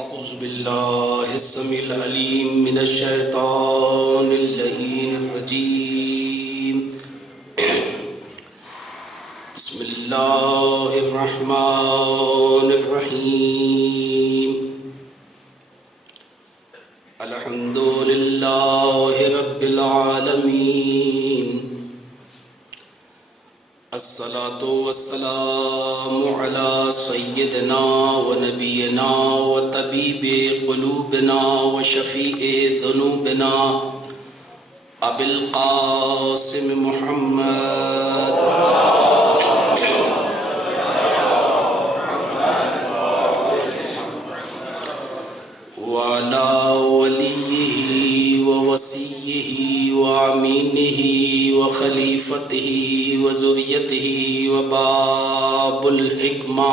أعوذ بالله السميع العليم من الشيطان اللعين الرجيم. بسم الله الرحمن الرحيم. الحمد لله رب العالمين. الصلاة والسلام على سيدنا ونبينا وطبيب قلوبنا وشفيع ذنوبنا أبي القاسم محمد وعلى وليه ووصيه وأمينه وخليفته وذريته وباب الحكمة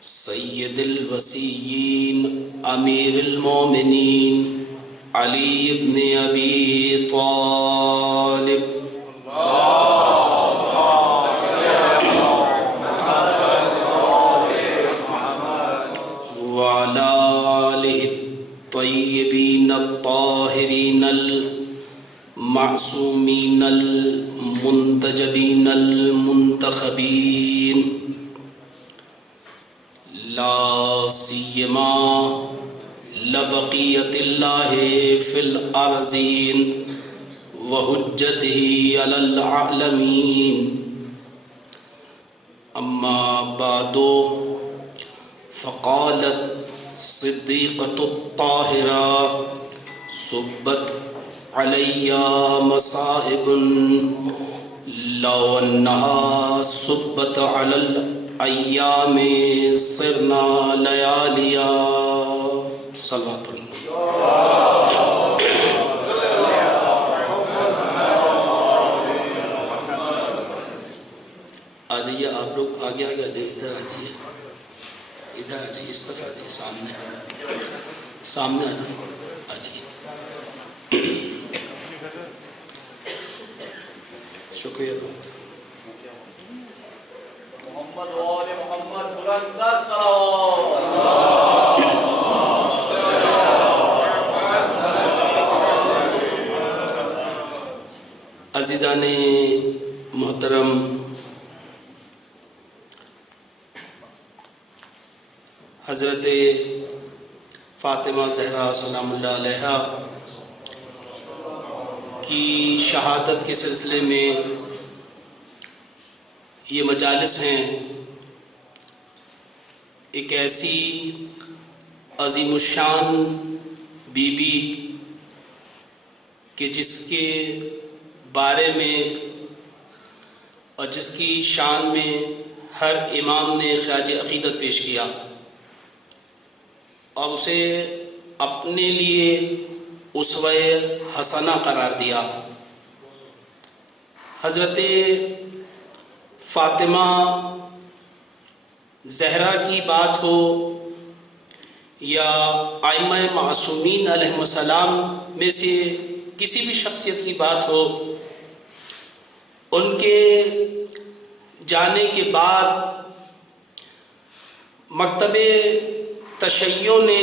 سيد الوصيين أمير المؤمنين علي بن أبي طالب وعلى آله الطيبين الطاهرين المعصومين المنتجبين المنتخبين، لا سيما لبقية الله في الأرضين وحجته على العالمين. أما بعد، فقالت صديقة الطاهرة صبت علي مصائب لو أنها صبت على الأيام صرنا لياليا. صلوات آ جائیے آپ لوگ، آگے آگے آ جائیے، اس طرح آ جائیے، ادھر آ جائیے، اس طرف آ جائیے، سامنے سامنے آ جائیے، آ جائیے. شکریہ بہت. محمد و آل محمد بلندر صلوات. عزیزان محترم، حضرت فاطمہ زہرا سلام اللہ علیہا کی شہادت کے سلسلے میں یہ مجالس ہیں. ایک ایسی عظیم الشان بی بی کہ جس کے بارے میں اور جس کی شان میں ہر امام نے خراج عقیدت پیش کیا اور اسے اپنے لیے اسوہ حسنہ قرار دیا. حضرت فاطمہ زہرا کی بات ہو یا ائمہ معصومین علیہم السلام میں سے کسی بھی شخصیت کی بات ہو، ان کے جانے کے بعد مکتب تشیع نے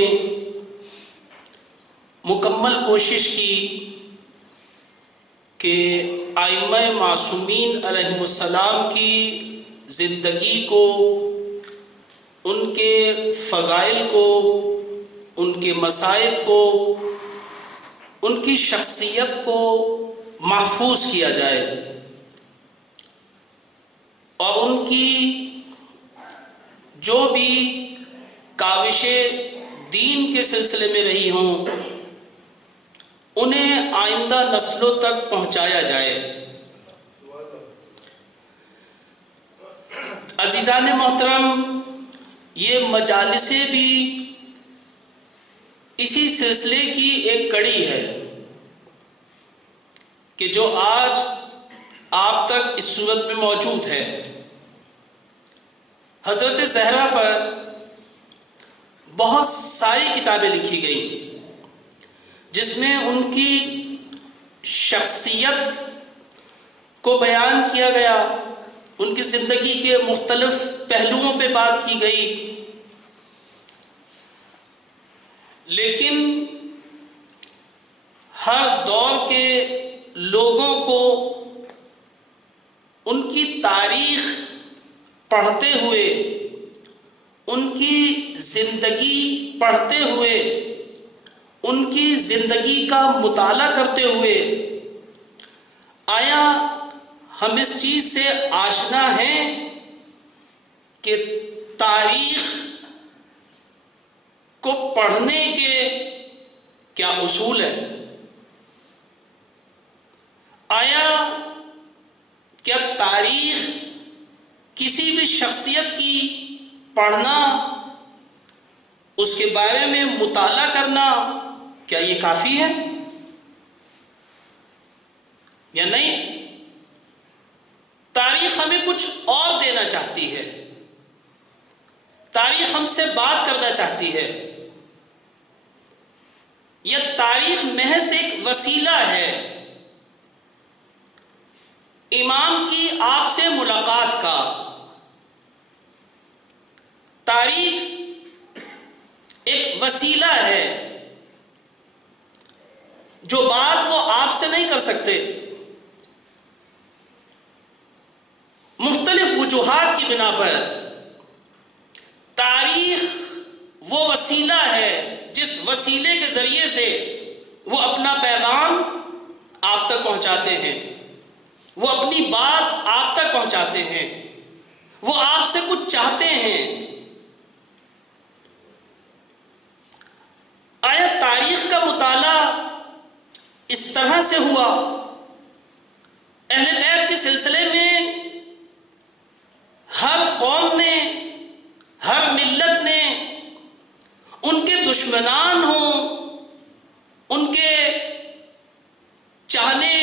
مکمل کوشش کی کہ ائمہ معصومین علیہم السلام کی زندگی کو، ان کے فضائل کو، ان کے مصائب کو، ان کی شخصیت کو محفوظ کیا جائے اور ان کی جو بھی کاوشیں دین کے سلسلے میں رہی ہوں انہیں آئندہ نسلوں تک پہنچایا جائے. عزیزان محترم، یہ مجالسیں بھی اسی سلسلے کی ایک کڑی ہے کہ جو آج آپ تک اس صورت میں موجود ہے. حضرت زہرا پر بہت ساری کتابیں لکھی گئیں جس میں ان کی شخصیت کو بیان کیا گیا، ان کی زندگی کے مختلف پہلوؤں پہ بات کی گئی. لیکن ہر دور کے لوگوں کو ان کی تاریخ پڑھتے ہوئے، ان کی زندگی پڑھتے ہوئے، ان کی زندگی کا مطالعہ کرتے ہوئے، آیا ہم اس چیز سے آشنا ہیں کہ تاریخ کو پڑھنے کے کیا اصول ہیں؟ آیا کیا تاریخ کسی بھی شخصیت کی پڑھنا، اس کے بارے میں مطالعہ کرنا، کیا یہ کافی ہے یا نہیں؟ تاریخ ہمیں کچھ اور دینا چاہتی ہے، تاریخ ہم سے بات کرنا چاہتی ہے۔ یہ تاریخ محض ایک وسیلہ ہے امام کی آپ سے ملاقات کا۔ تاریخ ایک وسیلہ ہے، جو بات وہ آپ سے نہیں کر سکتے، مختلف وجوہات کی بنا پر۔ تاریخ وہ وسیلہ ہے جس وسیلے کے ذریعے سے وہ اپنا پیغام آپ تک پہنچاتے ہیں، وہ اپنی بات آپ تک پہنچاتے ہیں، وہ آپ سے کچھ چاہتے ہیں۔ آیا تاریخ کا مطالعہ اس طرح سے ہوا؟ اہل بیت کے سلسلے میں ہر قوم نے، ہر ملت نے، ان کے دشمنان ہوں، ان کے چاہنے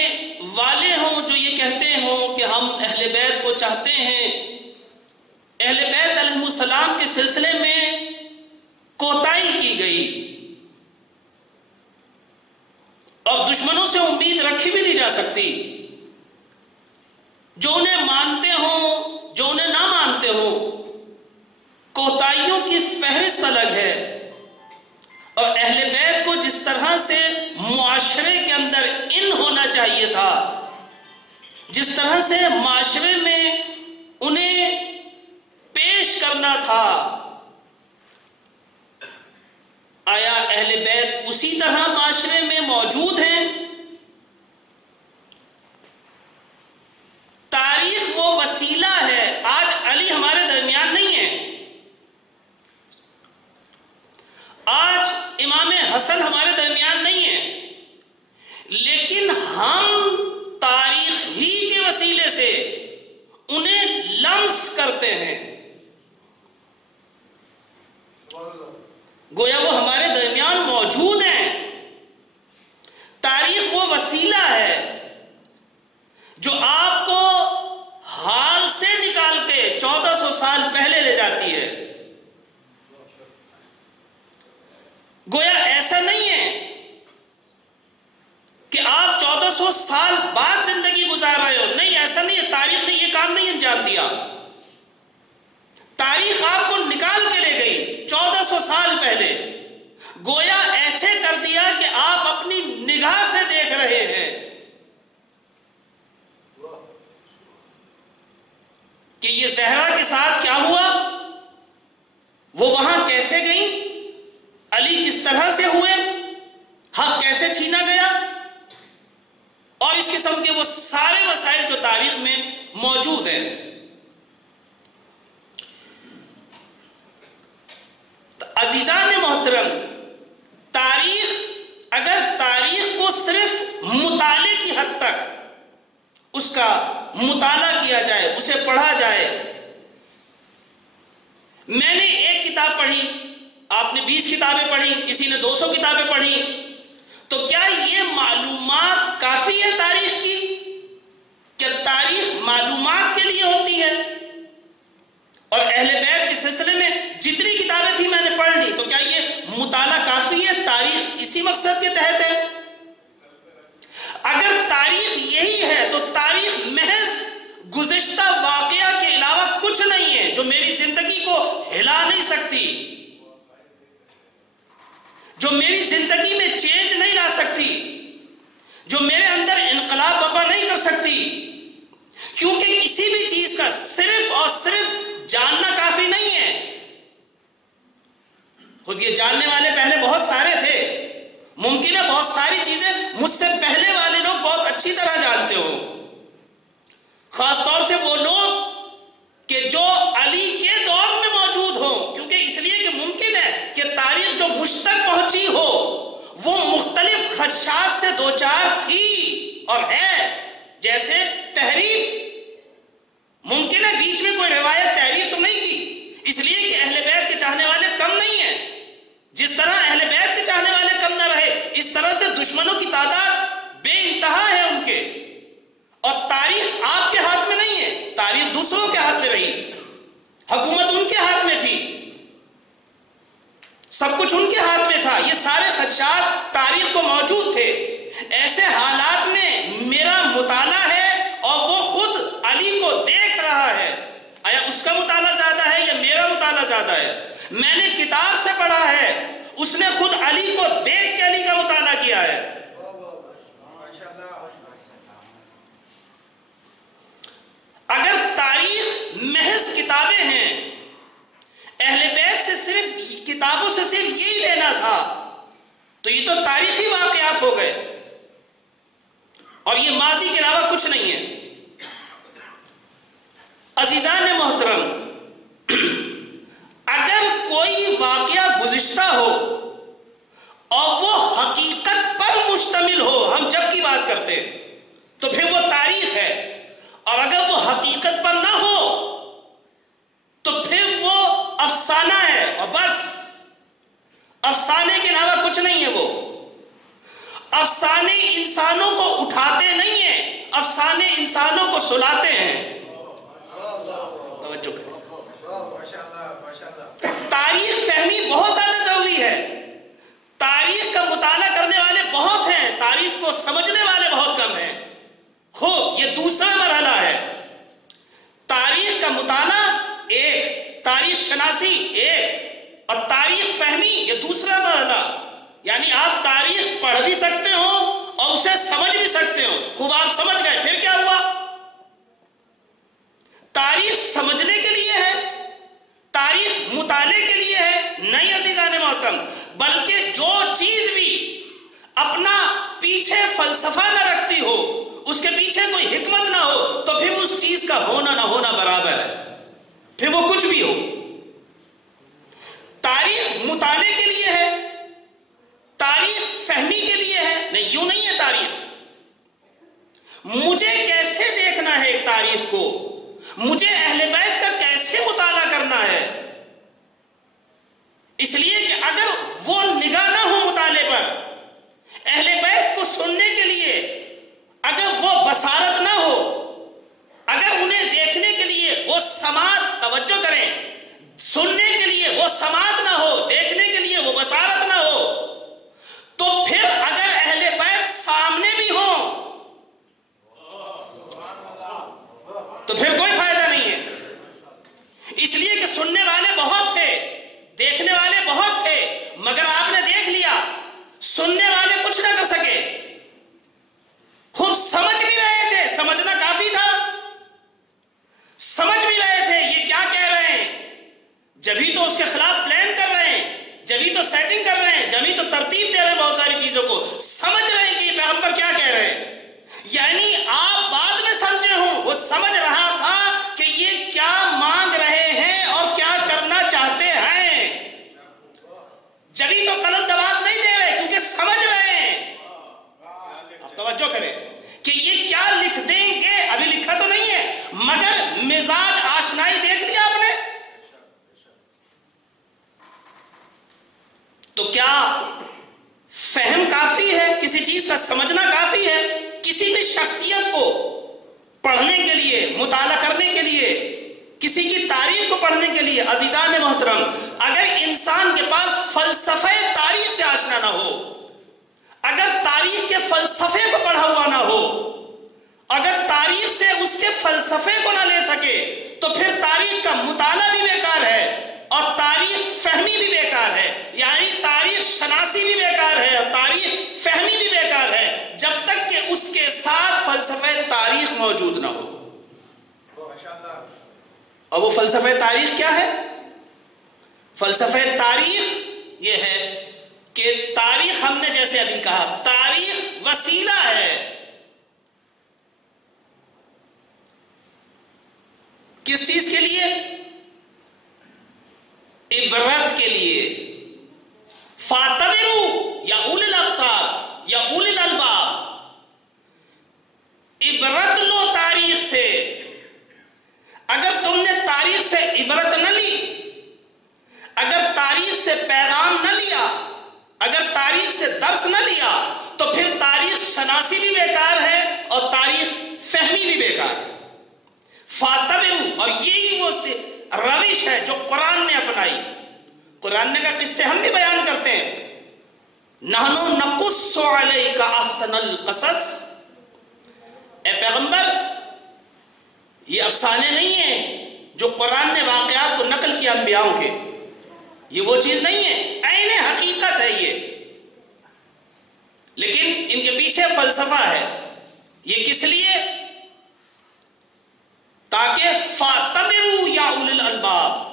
والے ہوں جو یہ کہتے ہوں کہ ہم اہل بیت کو چاہتے ہیں، اہل بیت علیہ السلام کے سلسلے میں کوتاہی کی گئی، اور دشمنوں سے امید رکھی بھی نہیں جا سکتی۔ جو انہیں مانتے ہوں، جو انہیں نہ مانتے ہوں، کوتاہیوں کی فہرست الگ ہے۔ اور اہل بیت کو جس طرح سے معاشرے کے اندر ان ہونا چاہیے تھا، جس طرح سے معاشرے میں انہیں پیش کرنا تھا، آیا اہل بیت اسی طرح معاشرے میں موجود ہیں؟ تاریخ وہ وسیلہ ہے۔ آج علی ہمارے درمیان نہیں ہے، آج امام حسن ہمارے درمیان نہیں ہے، لیکن ہم تاریخ ہی کے وسیلے سے انہیں لمس کرتے ہیں، گویا وہ ہمارے درمیان موجود ہیں۔ تاریخ وہ وسیلہ ہے جو آپ کو حال سے نکال کے 1400 سال پہلے لے جاتی ہے۔ گویا ایسا نہیں ہے کہ آپ 1400 سال بعد زندگی گزار رہے ہو، نہیں، ایسا نہیں ہے۔ تاریخ نے یہ کام نہیں انجام دیا، تاریخ آپ کو نکال کے لے گئی 1400 سال پہلے، گویا ایسے کر دیا کہ آپ اپنی نگاہ سے دیکھ رہے ہیں کہ یہ زہرا کے ساتھ کیا ہوا، وہ وہاں کیسے گئیں، علی کس طرح سے ہوئے، حق کیسے چھینا گیا، اور اس قسم کے وہ سارے مسائل جو تاریخ میں موجود ہیں۔ عزیزان محترم، تاریخ، اگر تاریخ کو صرف مطالعے کی حد تک اس کا مطالعہ کیا جائے، اسے پڑھا جائے، میں نے ایک کتاب پڑھی، آپ نے 20 کتابیں پڑھی، کسی نے 200 کتابیں پڑھی، تو کیا یہ معلومات کافی ہے تاریخ کی؟ کیا تاریخ معلومات کے لیے ہوتی ہے؟ اور اہل بیت کے سلسلے میں جتنی کتابیں تھیں میں نے پڑھ لی، تو کیا یہ مطالعہ کافی ہے؟ تاریخ اسی مقصد کے تحت ہے؟ اگر تاریخ یہی ہے تو تاریخ محض گزشتہ واقعہ کے علاوہ کچھ نہیں ہے جو میری زندگی کو ہلا نہیں سکتی، جو میری زندگی میں چینج نہیں لا سکتی، جو میرے اندر انقلاب برپا نہیں کر سکتی، کیونکہ کسی بھی چیز کا صرف اور صرف جاننا کافی نہیں ہے۔ خود یہ جاننے والے پہلے بہت سارے تھے، ممکن ہے بہت ساری چیزیں مجھ سے پہلے والے لوگ بہت اچھی طرح جانتے ہوں، خاص طور سے وہ لوگ کہ جو علی کے دور میں موجود ہوں، کیونکہ اس لیے کہ ممکن ہے کہ تاریخ جو مجھ تک پہنچی ہو وہ مختلف خدشات سے دوچار تھی اور ہے، جیسے تحریف، ممکن ہے بیچ میں کوئی روایت تحریف تو نہیں کی، اس لیے کہ اہل بیت کے چاہنے والے کم نہیں ہیں۔ جس طرح اہل بیت کے چاہنے والے کم نہ رہے، اس طرح سے دشمنوں کی تعداد بے انتہا ہے ان کے، اور تاریخ آپ کے ہاتھ میں نہیں ہے، تاریخ دوسروں کے ہاتھ میں رہی، حکومت ان کے ہاتھ میں تھی، سب کچھ ان کے ہاتھ میں تھا، یہ سارے خدشات تاریخ کو موجود تھے۔ ایسے حالات میں میرا مطالعہ ہے اور وہ خود علی کو دیکھ رہا ہے، آیا اس کا مطالعہ زیادہ ہے یا میرا مطالعہ زیادہ ہے؟ میں نے کتاب سے پڑھا ہے، اس نے خود علی کو دیکھ کے علی کا مطالعہ کیا ہے۔ اگر تاریخ محض کتابیں ہیں، اہل بیت سے صرف کتابوں سے صرف یہی لینا تھا تو یہ تو تاریخی واقعات ہو گئے اور یہ ماضی کے علاوہ کچھ نہیں ہے۔ عزیزان محترم، اگر کوئی واقعہ گزشتہ ہو اور وہ حقیقت پر مشتمل ہو، ہم جب کی بات کرتے ہیں تو پھر وہ تاریخ ہے، اور اگر وہ حقیقت پر نہ ہو تو پھر وہ افسانہ ہے، اور بس افسانے کے علاوہ کچھ نہیں ہے۔ وہ افسانے انسانوں کو اٹھاتے نہیں ہیں، افسانے انسانوں کو سلاتے ہیں۔ توجہ کریں، تاریخ فہمی بہت زیادہ ضروری ہے۔ تاریخ کا مطالعہ کرنے والے بہت ہیں، تاریخ کو سمجھنے والے بہت کم ہیں۔ خوب، یہ دوسرا مرحلہ ہے۔ تاریخ کا مطالعہ ایک، تاریخ شناسی ایک، اور تاریخ فہمی یہ دوسرا مرحلہ۔ یعنی آپ تاریخ پڑھ بھی سکتے ہو اور اسے سمجھ بھی سکتے ہو۔ خوب، آپ سمجھ گئے، پھر کیا ہوا؟ تاریخ سمجھنے کے لیے ہے، تاریخ مطالعے کے لیے ہے؟ نہیں عزیزان محترم، بلکہ جو چیز بھی اپنا پیچھے فلسفہ نہ رکھتی ہو، اس کے پیچھے کوئی حکمت نہ ہو، تو پھر اس چیز کا ہونا نہ ہونا برابر ہے، پھر وہ کچھ بھی ہو۔ تاریخ مطالعے کے لیے ہے، تاریخ فہمی کے لیے ہے؟ نہیں، یوں نہیں ہے تاریخ۔ مجھے کیسے دیکھنا ہے ایک تاریخ کو، مجھے اہل بیت کا کیسے مطالعہ کرنا ہے، اس لیے کہ اگر وہ نگاہ نہ ہو مطالعے پر، اہل بیت کو سننے کے لیے اگر وہ بصارت نہ ہو، اگر انہیں دیکھنے کے لیے وہ سماعت، توجہ کریں، سننے کے لیے وہ سماعت نہ ہو، دیکھنے کے لیے وہ بصارت نہ ہو، تو پھر اگر اہل بیت سامنے بھی ہوں تو پھر کوئی فائدہ نہیں ہے۔ اس لیے کہ سننے والے بہت تھے، دیکھنے والے بہت تھے، مگر آپ نے دیکھ لیا، سننے والے کچھ نہ کر سکے، خود سمجھ بھی رہے تھے، سمجھنا کافی تھا، سمجھ بھی رہے تھے یہ کیا کہہ رہے ہیں، جبھی تو اس کے خلاف پلان کر رہے ہیں، جبھی تو سیٹنگ کر رہے ہیں، جبھی تو ترتیب دے رہے ہیں بہت ساری چیزوں کو، سمجھ رہے ہیں کہ یہ پیغمبر کیا کہہ رہے ہیں۔ یعنی آپ بعد میں سمجھے ہوں، وہ سمجھ رہا تھا کہ یہ کیا مانگ رہے ہیں اور کیا کرنا چاہتے ہیں، جبھی تو قلم دبات نہیں دے رہے، کیونکہ سمجھ رہے ہیں۔ آپ توجہ کریں کہ یہ کیا لکھ دیں گے، ابھی لکھا تو نہیں ہے، مگر مزاج آشنائی دیکھ لیا آپ نے۔ تو کیا فہم کافی ہے، کسی چیز کا سمجھنا کافی ہے؟ کسی بھی شخصیت کو پڑھنے کے لیے، مطالعہ کرنے کے لیے، کسی کی تاریخ کو پڑھنے کے لیے، عزیزان محترم، اگر انسان کے پاس فلسفہ تاریخ سے آشنا نہ ہو، اگر تاریخ کے فلسفے کو پڑھا ہوا نہ ہو، اگر تاریخ سے اس کے فلسفے کو نہ لے سکے، تو پھر تاریخ کا مطالعہ بھی بیکار ہے اور تاریخ فہمی بھی بیکار ہے، یعنی تاریخ شناسی بھی فلسفہ تاریخ موجود نہ ہو. اور وہ فلسفہ تاریخ کیا ہے؟ فلسفہ تاریخ یہ ہے کہ تاریخ، ہم نے جیسے ابھی کہا، تاریخ وسیلہ ہے کس چیز کے لیے؟ عبرت کے لیے. فاتبعوا یا اولی الابصار یا اولی الالباب، عبرت لو تاریخ سے. اگر تم نے تاریخ سے عبرت نہ لی، اگر تاریخ سے پیغام نہ لیا، اگر تاریخ سے درس نہ لیا، تو پھر تاریخ شناسی بھی بیکار ہے اور تاریخ فہمی بھی بیکار ہے. فاتبعوا، اور یہی وہ روش ہے جو قرآن نے اپنائی. قرآن نے کہا قصے ہم بھی بیان کرتے ہیں. نحنو نقص علیک احسن القصص، اے پیغمبر یہ افسانے نہیں ہیں جو قرآن نے واقعات کو نقل کیا انبیاءوں کے، یہ وہ چیز نہیں ہے، عین حقیقت ہے یہ. لیکن ان کے پیچھے فلسفہ ہے. یہ کس لیے؟ تاکہ فاتبعوا یا اولی الالباب.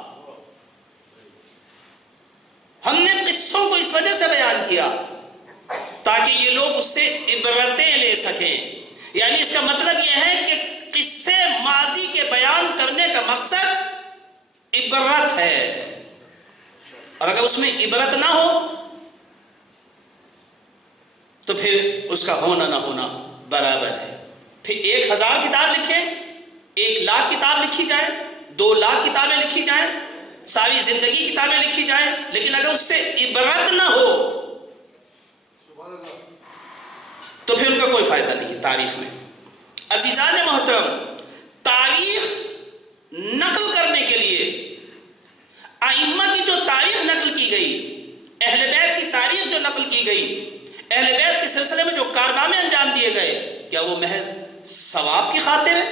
ہم نے قصوں کو اس وجہ سے بیان کیا تاکہ یہ لوگ اس سے عبرتیں لے سکیں. یعنی اس کا مطلب یہ ہے کہ قصے ماضی کے بیان کرنے کا مقصد عبرت ہے، اور اگر اس میں عبرت نہ ہو تو پھر اس کا ہونا نہ ہونا برابر ہے. پھر 1000 کتاب لکھیں، 1,00,000 کتاب لکھی جائیں، 2,00,000 کتابیں لکھی جائیں، ساری زندگی کتابیں لکھی جائیں، لیکن اگر اس سے عبرت نہ ہو تو پھر ان کا کوئی فائدہ نہیں ہے تاریخ میں. عزیزان محترم، تاریخ نقل کرنے کے لیے ائمہ کی جو تاریخ نقل کی گئی، اہل بیت کی تاریخ جو نقل کی گئی، اہل بیت کے سلسلے میں جو کارنامے انجام دیے گئے، کیا وہ محض ثواب کی خاطر ہے؟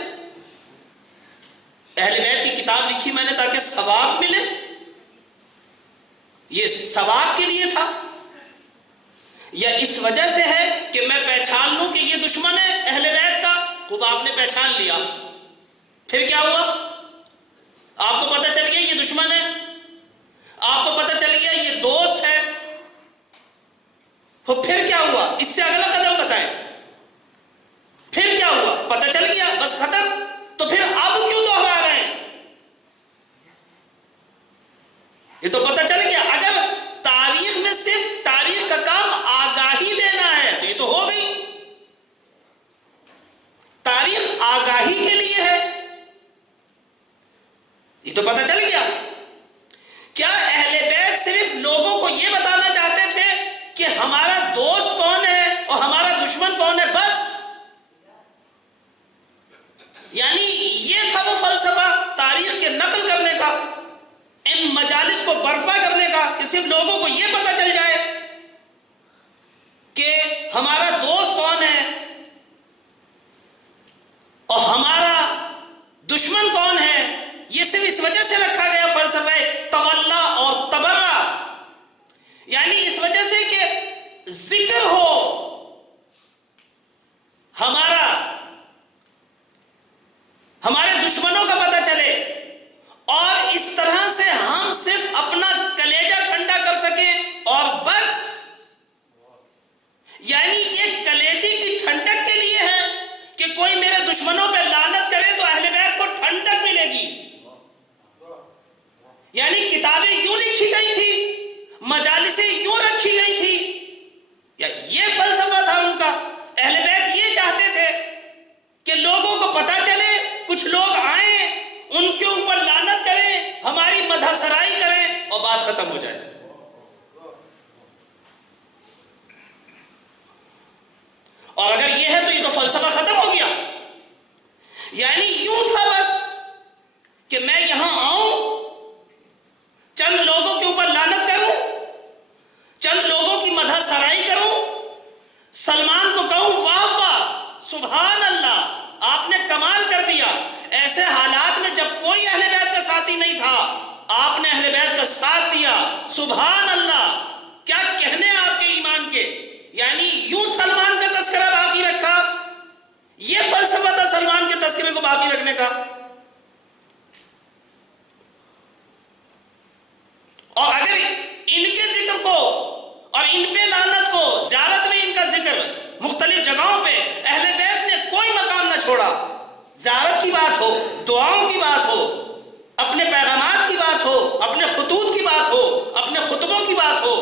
اہل بیت کی کتاب لکھی میں نے تاکہ ثواب ملے، یہ ثواب کے لیے تھا، یا اس وجہ سے ہے کہ میں پہچان لوں کہ یہ دشمن ہے اہل بیت کا؟ خوب آپ نے پہچان لیا، پھر کیا ہوا؟ آپ کو پتہ چل گیا یہ دشمن ہے، آپ کو پتہ چل گیا یہ دوست ہے، تو پھر کیا ہوا؟ اس سے اگلا قدم بتائیں. پھر کیا ہوا؟ پتہ چل گیا، بس ختم. تو پھر اب کیوں دوہرا رہے ہیں؟ یہ تو پتہ چل گیا. اگر تاریخ میں صرف تاریخ کا کام آگاہی دینا ہے تو یہ تو ہو گئی. تاریخ آگاہی کے لیے ہے، یہ تو پتہ چل گیا. کیا اہل بیت صرف لوگوں کو یہ بتانا چاہتے تھے کہ ہمارا دوست کون ہے اور ہمارا دشمن کون ہے؟ بس یعنی یہ تھا وہ فلسفہ تاریخ کے نقل کرنے کا، ان مجالس کو برپا کرنے کا، کہ صرف لوگوں کو یہ پتہ چل جائے کہ ہمارا دوست کون ہے اور ہمارا دشمن کون ہے. یہ صرف اس وجہ سے رکھا گیا فلسفہ تولا اور تبرہ، یعنی اس وجہ سے کہ ذکر ہو ہمارے دشمنوں کا پتہ چلے، اور اس طرح سے ہم صرف اپنا کلیجہ ٹھنڈا کر سکیں اور بس. یعنی یہ کلیجے کی ٹھنڈک کے لیے ہے کہ کوئی میرے دشمنوں پہ لعنت کرے تو اہل بیت کو ٹھنڈک ملے گی. یعنی کتابیں یوں لکھی گئی تھی، مجالسیں یوں رکھی گئی تھی، یا یہ فلسفہ تھا ان کا. اہل بیت یہ چاہتے تھے کہ لوگوں کو پتہ چلے، کچھ لوگ آئیں، ان کے اوپر لعنت کریں، ہماری مدح سرائی کریں اور بات ختم ہو جائے. اور اگر یہ ہے تو یہ تو فلسفہ ختم ہو گیا. یعنی یوں تھا بس کہ میں یہاں آؤں، چند لوگوں کے اوپر لعنت کروں، چند لوگوں کی مدح سرائی کروں، سلمان کو کہوں واہ واہ سبحان اللہ آپ نے کمال کر دیا. ایسے حالات میں جب کوئی اہل بیت کا ساتھی نہیں تھا، آپ نے اہل بیت کا ساتھ دیا، سبحان اللہ. کیا کہنے آپ کے ایمان کے. یعنی یوں سلمان کا تذکرہ باقی رکھا. یہ گا. اور اگر ان کے ذکر کو اور ان پہ لعنت کو، زیارت میں ان کا ذکر مختلف جگہوں پہ اہل بیت نے کوئی مقام نہ چھوڑا، زیارت کی بات ہو، دعاؤں کی بات ہو، اپنے پیغامات کی بات ہو، اپنے خطوط کی بات ہو، اپنے خطبوں کی بات ہو،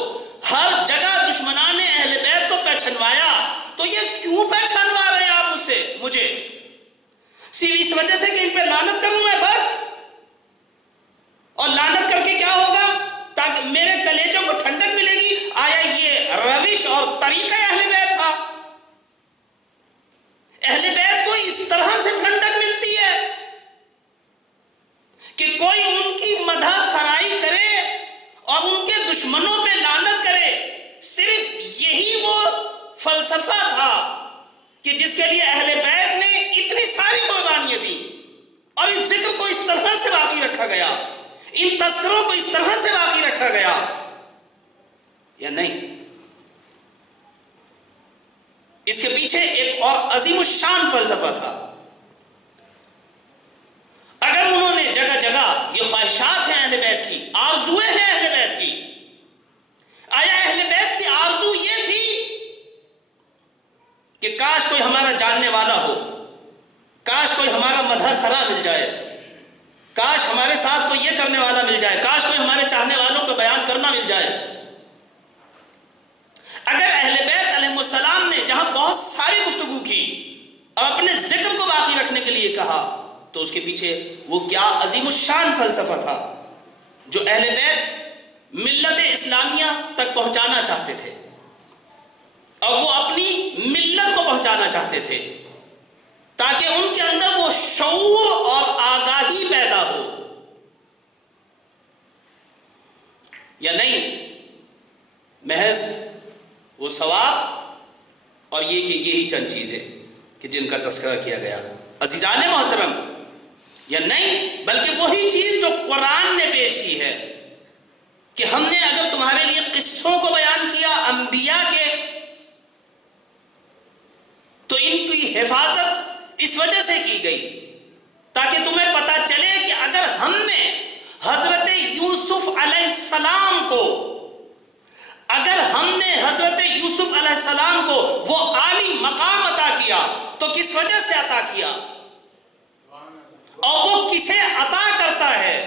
ہر جگہ دشمنان نے اہل بیت کو پہچانوایا. تو یہ کیوں پہچانوا رہے ہیں آپ مجھے؟ صرف اس وجہ سے کہ ان پہ لعنت کروں میں بس؟ اور لعنت کر کے کیا ہوگا؟ تاکہ میرے کلیجوں کو ٹھنڈک ملے گی. آیا یہ روش اور طریقہ اہل بیت تھا؟ اہل بیت کو اس طرح سے ٹھنڈک ملتی ہے کہ کوئی ان کی مدح سرائی کرے اور ان کے دشمنوں پہ لعنت کرے. صرف یہی وہ فلسفہ تھا کہ جس کے لیے اہل بیت نے اتنی ساری قربانیاں دی، اور اس ذکر کو اس طرح سے باقی رکھا گیا، ان تذکروں کو اس طرح سے باقی رکھا گیا یا نہیں؟ اس کے پیچھے ایک اور عظیم الشان فلسفہ تھا. اگر انہوں نے جگہ جگہ یہ خواہشات ہیں اہل بیت کی، آرزویں ہیں اہل بیت کی، آیا اہل بیت کی آرزو یہ تھی کہ کاش کوئی ہمارا جاننے والا ہو، کاش کوئی ہمارا مدح سرا مل جائے، کاش ہمارے ساتھ کوئی یہ کرنے والا مل جائے، کاش کوئی ہمارے چاہنے والوں کو بیان کرنا مل جائے؟ اگر اہل بیت علیہ السلام نے جہاں بہت ساری گفتگو کی اور اپنے ذکر کو باقی رکھنے کے لیے کہا، تو اس کے پیچھے وہ کیا عظیم الشان فلسفہ تھا جو اہل بیت ملت اسلامیہ تک پہنچانا چاہتے تھے، اور وہ اپنی ملت کو پہنچانا چاہتے تھے تاکہ ان کے اندر وہ شعور اور آگاہی پیدا ہو. یا نہیں محض وہ ثواب اور یہ کہ یہی چند چیزیں کہ جن کا تذکرہ کیا گیا عزیزان محترم؟ یا نہیں بلکہ وہی چیز جو قرآن نے پیش کی ہے کہ ہم نے اگر تمہارے لیے قصوں کو بیان کیا انبیاء کے، تو ان کی حفاظت اس وجہ سے کی گئی تاکہ تمہیں پتا چلے کہ اگر ہم نے حضرت یوسف علیہ السلام کو، اگر ہم نے حضرت یوسف علیہ السلام کو وہ عالی مقام عطا کیا تو کس وجہ سے عطا کیا، اور وہ کسے عطا کرتا ہے؟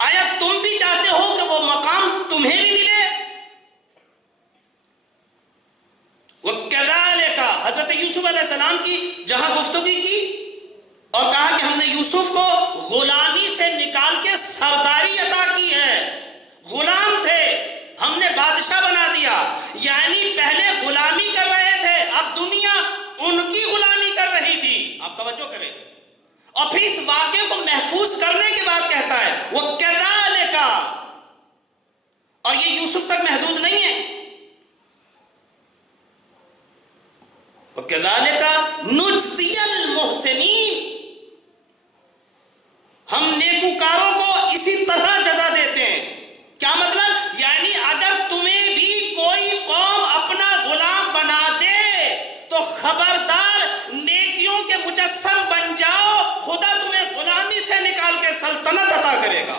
آیا تم بھی چاہتے ہو کہ وہ مقام تمہیں بھی ملے؟ وَكَذَلِكَ حضرت یوسف علیہ السلام کی جہاں گفتگو کی اور کہا کہ ہم نے یوسف کو غلامی سے نکال کے سرداری عطا کی ہے. غلام تھے، ہم نے بادشاہ بنا دیا. یعنی پہلے غلامی کر رہے تھے، اب دنیا ان کی غلامی کر رہی تھی. آپ توجہ کریں. اور پھر اس واقعے کو محفوظ کرنے کے بعد کہتا ہے وَكَذَلِكَ، اور یہ یوسف تک محدود نہیں ہے. وَكَذَلِكَ نُجْزِيَ الْمُحْسِنِينَ، ہم نیکوکاروں کو اسی طرح جزا دیتے ہیں. کیا مطلب؟ یعنی اگر تمہیں بھی کوئی قوم اپنا غلام بنا دے تو خبردار نیکیوں کے مجسم بن جاؤ، خدا تمہیں غلامی سے نکال کے سلطنت عطا کرے گا.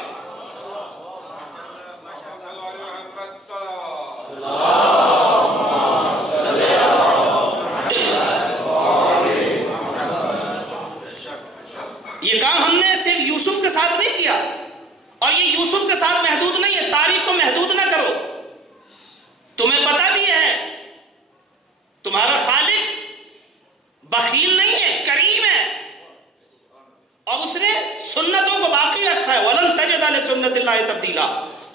یہ کام ہم نے صرف یوسف کے ساتھ نہیں کیا، اور یہ یوسف کے ساتھ محدود نہیں ہے. تاریخ کو محدود نہ کرو. تمہیں پتہ بھی ہے تمہارا خالق بخیل نہیں ہے، کریم ہے، اور اس نے سنتوں کو باقی رکھا ہے. وَلَن تَجِدَ لِسُنَّتِ اللَّهِ تَبْدِيلًا،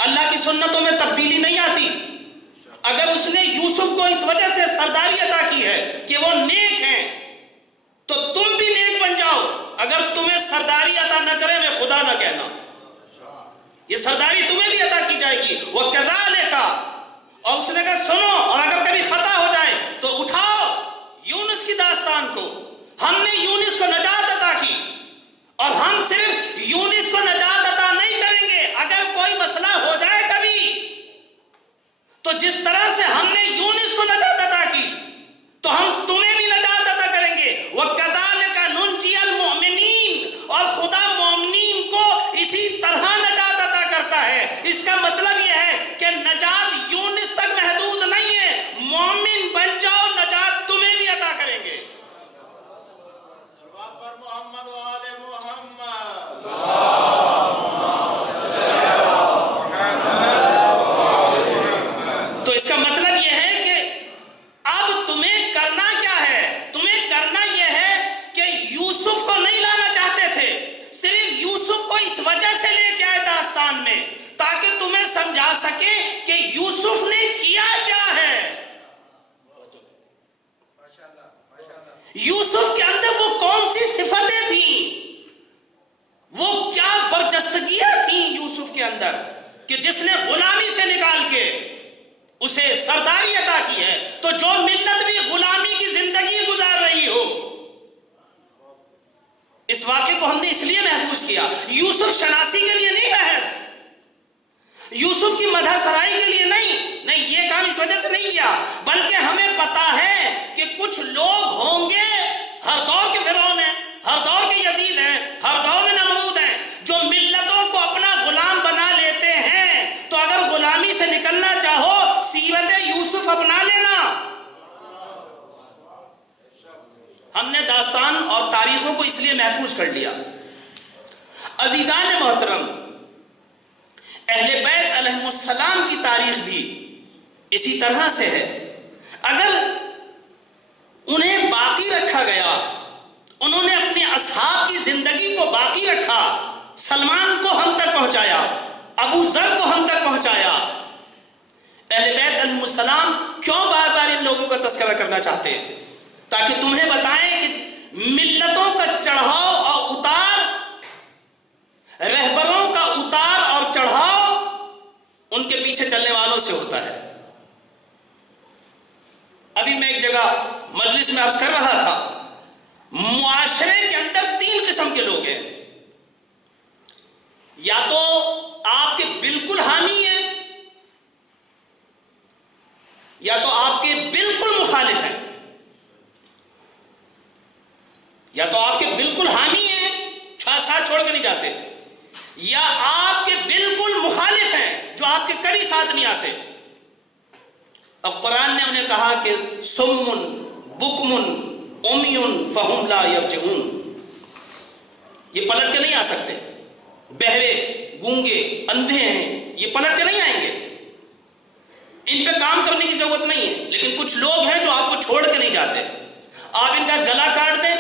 اللہ کی سنتوں میں تبدیلی نہیں آتی. اگر اس نے یوسف کو اس وجہ سے سرداری عطا کی ہے کہ وہ نیک ہیں، تو تم بھی نیک بن جاؤ. اگر تمہیں سرداری عطا نہ کرے میں خدا نہ کہنا، یہ سرداری تمہیں بھی عطا کی جائے گی. وَكَذَلِكَ، اور اس نے کہا سنو، اور اگر کبھی خطا ہو جائے تو اٹھاؤ یونس کی داستان کو. ہم نے یونس کو نجات عطا کی، اور ہم صرف یونس کو نجات عطا نہیں کریں گے. اگر کوئی مسئلہ ہو جائے کبھی تو جس طرح سے ہم نے یونس کو نجات عطا کی تو ہم تمہیں بھی نجات عطا کریں گے. وَكَذَلِكَ نُنْجِيَ الْمُؤْمِنِينَ، یوسف کے اندر وہ کون سی صفتیں تھیں، وہ کیا برجستگیاں تھیں یوسف کے اندر کہ جس نے غلامی سے نکال کے اسے سرداری عطا کی ہے. تو جو ملت بھی غلامی کی زندگی گزار رہی ہو، اس واقعے کو ہم نے اس لیے محفوظ کیا، یوسف شناسی کے لیے نہیں بحث، یوسف کی مدح سرائی کے لیے نہیں، یہ کام اس وجہ سے نہیں کیا، بلکہ ہمیں پتا ہے کہ کچھ لوگ ہوں گے، ہر دور کے فرعون ہیں، ہر دور کے یزید ہیں، ہر دور میں نمرود ہیں، جو ملتوں کو اپنا غلام بنا لیتے ہیں. تو اگر غلامی سے نکلنا چاہو، سیرت یوسف اپنا لینا. ہم نے داستان اور تاریخوں کو اس لیے محفوظ کر لیا. عزیزان محترم، اہل بیت علیہ السلام کی تاریخ بھی اسی طرح سے ہے. اگر انہیں باقی رکھا گیا، انہوں نے اپنے اصحاب کی زندگی کو باقی رکھا، سلمان کو ہم تک پہنچایا، ابو ذر کو ہم تک پہنچایا. اہل بیت علیہ السلام کیوں بار بار ان لوگوں کا تذکرہ کرنا چاہتے ہیں؟ تاکہ تمہیں بتائیں کہ ملتوں کا چڑھاؤ اور اتار، رہبروں کا اتار اور چڑھاؤ ان کے پیچھے چلنے والوں سے ہوتا ہے. ابھی میں ایک جگہ مجلس میں عرض کر رہا تھا، معاشرے کے اندر 3 قسم کے لوگ ہیں. یا تو آپ کے بالکل حامی ہیں، یا تو آپ کے بالکل مخالف ہیں. یا تو آپ کے بالکل حامی ہیں، ساتھ چھوڑ کے نہیں جاتے، یا آپ کے بالکل مخالف ہیں جو آپ کے کبھی ساتھ نہیں آتے. اب قرآن نے انہیں کہا کہ سمن بکمن امیون فہم لا یرجعون، یہ پلٹ کے نہیں آ سکتے. بہرے، گونگے، اندھے ہیں، یہ پلٹ کے نہیں آئیں گے. ان پہ کام کرنے کی ضرورت نہیں ہے. لیکن کچھ لوگ ہیں جو آپ کو چھوڑ کے نہیں جاتے. آپ ان کا گلا کاٹ دیں،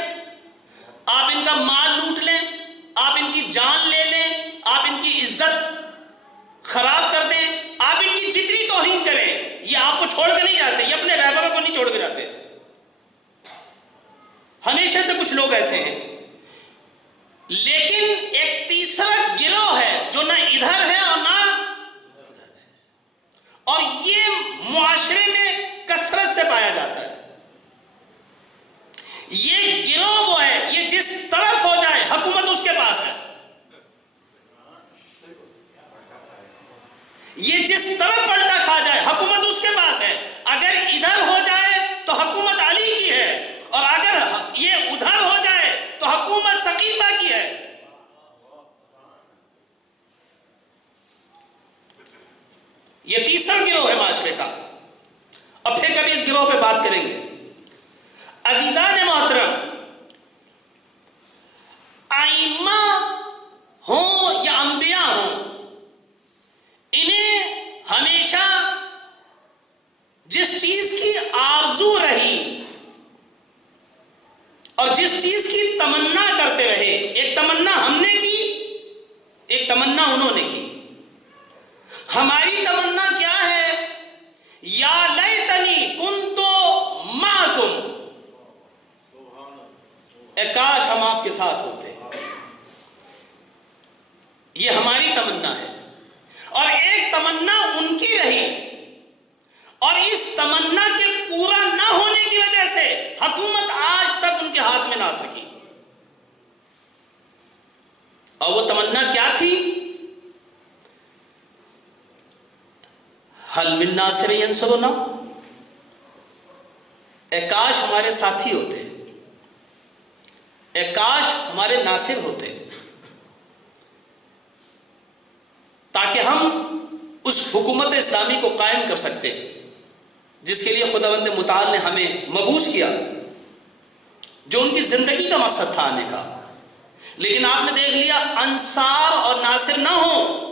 آپ ان کا مال لوٹ لیں، آپ ان کی جان لے لیں، آپ ان کی عزت خراب کر دیں، آپ ان کی جتنی توہین کریں، یہ آپ کو چھوڑ کے نہیں جاتے، یہ اپنے رہبروں کو نہیں چھوڑ کے جاتے. ہمیشہ سے کچھ لوگ ایسے ہیں. لیکن ایک تیسرا گروہ ہے جو نہ ادھر ہے اور نہ ادھر ہے، اور یہ معاشرے میں کثرت سے پایا جاتا ہے. یہ گروہ وہ ہے، یہ جس طرف ہو جائے حکومت اس کے پاس ہے. یہ جس طرف پلٹا کھا جائے حکومت اس کے پاس ہے. اگر ادھر ہو جائے تو حکومت علی کی ہے، اور اگر یہ ادھر ہو جائے تو حکومت ثقیفہ کی ہے. یہ تیسرا گروہ ہے معاشرے کا. اور پھر کبھی اس گروہ پہ بات کریں گے. عزیزان محترم، ائمہ ہوں یا انبیاء ہوں، انہیں ہمیشہ جس چیز کی آرزو رہی اور جس چیز کی تمنا کرتے رہے، ایک تمنا ہم نے کی، ایک تمنا انہوں نے کی. ہماری تمنا کیا ہے؟ یا لیتنی کنتو معکم، اے کاش ہم آپ کے ساتھ ہوتے. یہ ہماری تمنا ہے. اور ایک تمنا ان کی رہی، اور اس تمنا کے پورا نہ ہونے کی وجہ سے حکومت آج تک ان کے ہاتھ میں نہ آ سکی. اور وہ تمنا کیا تھی؟ حل من ناصر ینصرنا، اے کاش ہمارے ساتھی ہوتے، اے کاش ہمارے ناصر ہوتے، تاکہ ہم اس حکومت اسلامی کو قائم کر سکتے جس کے لیے خداوند متعال نے ہمیں مبعوث کیا، جو ان کی زندگی کا مقصد تھا آنے کا. لیکن آپ نے دیکھ لیا انصار اور ناصر نہ ہوں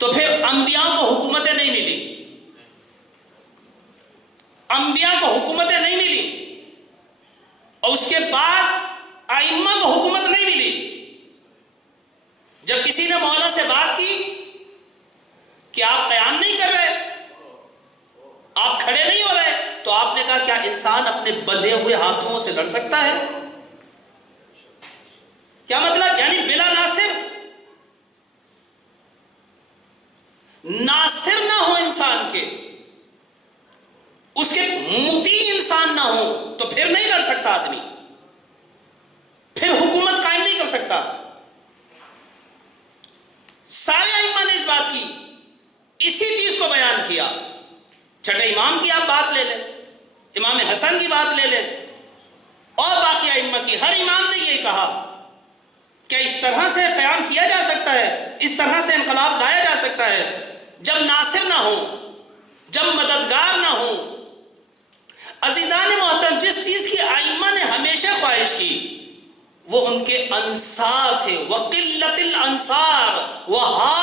تو پھر انبیاء کو حکومتیں نہیں ملی، انبیاء کو حکومتیں نہیں ملی، اور اس کے بعد ائمہ کو حکومت نہیں ملی. جب کسی نے مولا سے بات کی کہ آپ قیام نہیں کر رہے، آپ کھڑے نہیں ہو رہے، تو آپ نے کہا کیا انسان اپنے بندھے ہوئے ہاتھوں سے لڑ سکتا ہے؟ کیا مطلب؟ یعنی بلا ناصر نہ ہو انسان کے، اس کے مطیع انسان نہ ہو تو پھر نہیں لڑ سکتا آدمی، پھر حکومت قائم نہیں کر سکتا۔ سارے ائمہ نے اس بات کی، اسی چیز کو بیان کیا۔ چھٹے امام کی آپ بات لے لیں، امام حسن کی بات لے لیں، اور باقی ائمہ کی، ہر امام نے یہی کہا کہ اس طرح سے قیام کیا جا سکتا ہے، اس طرح سے انقلاب لایا جا سکتا ہے جب ناصر نہ ہو، جب مددگار نہ ہو۔ عزیزان محترم، جس چیز کی ائمہ نے ہمیشہ خواہش کی وہ ان کے انصار تھے، وقلت الانصار وہا،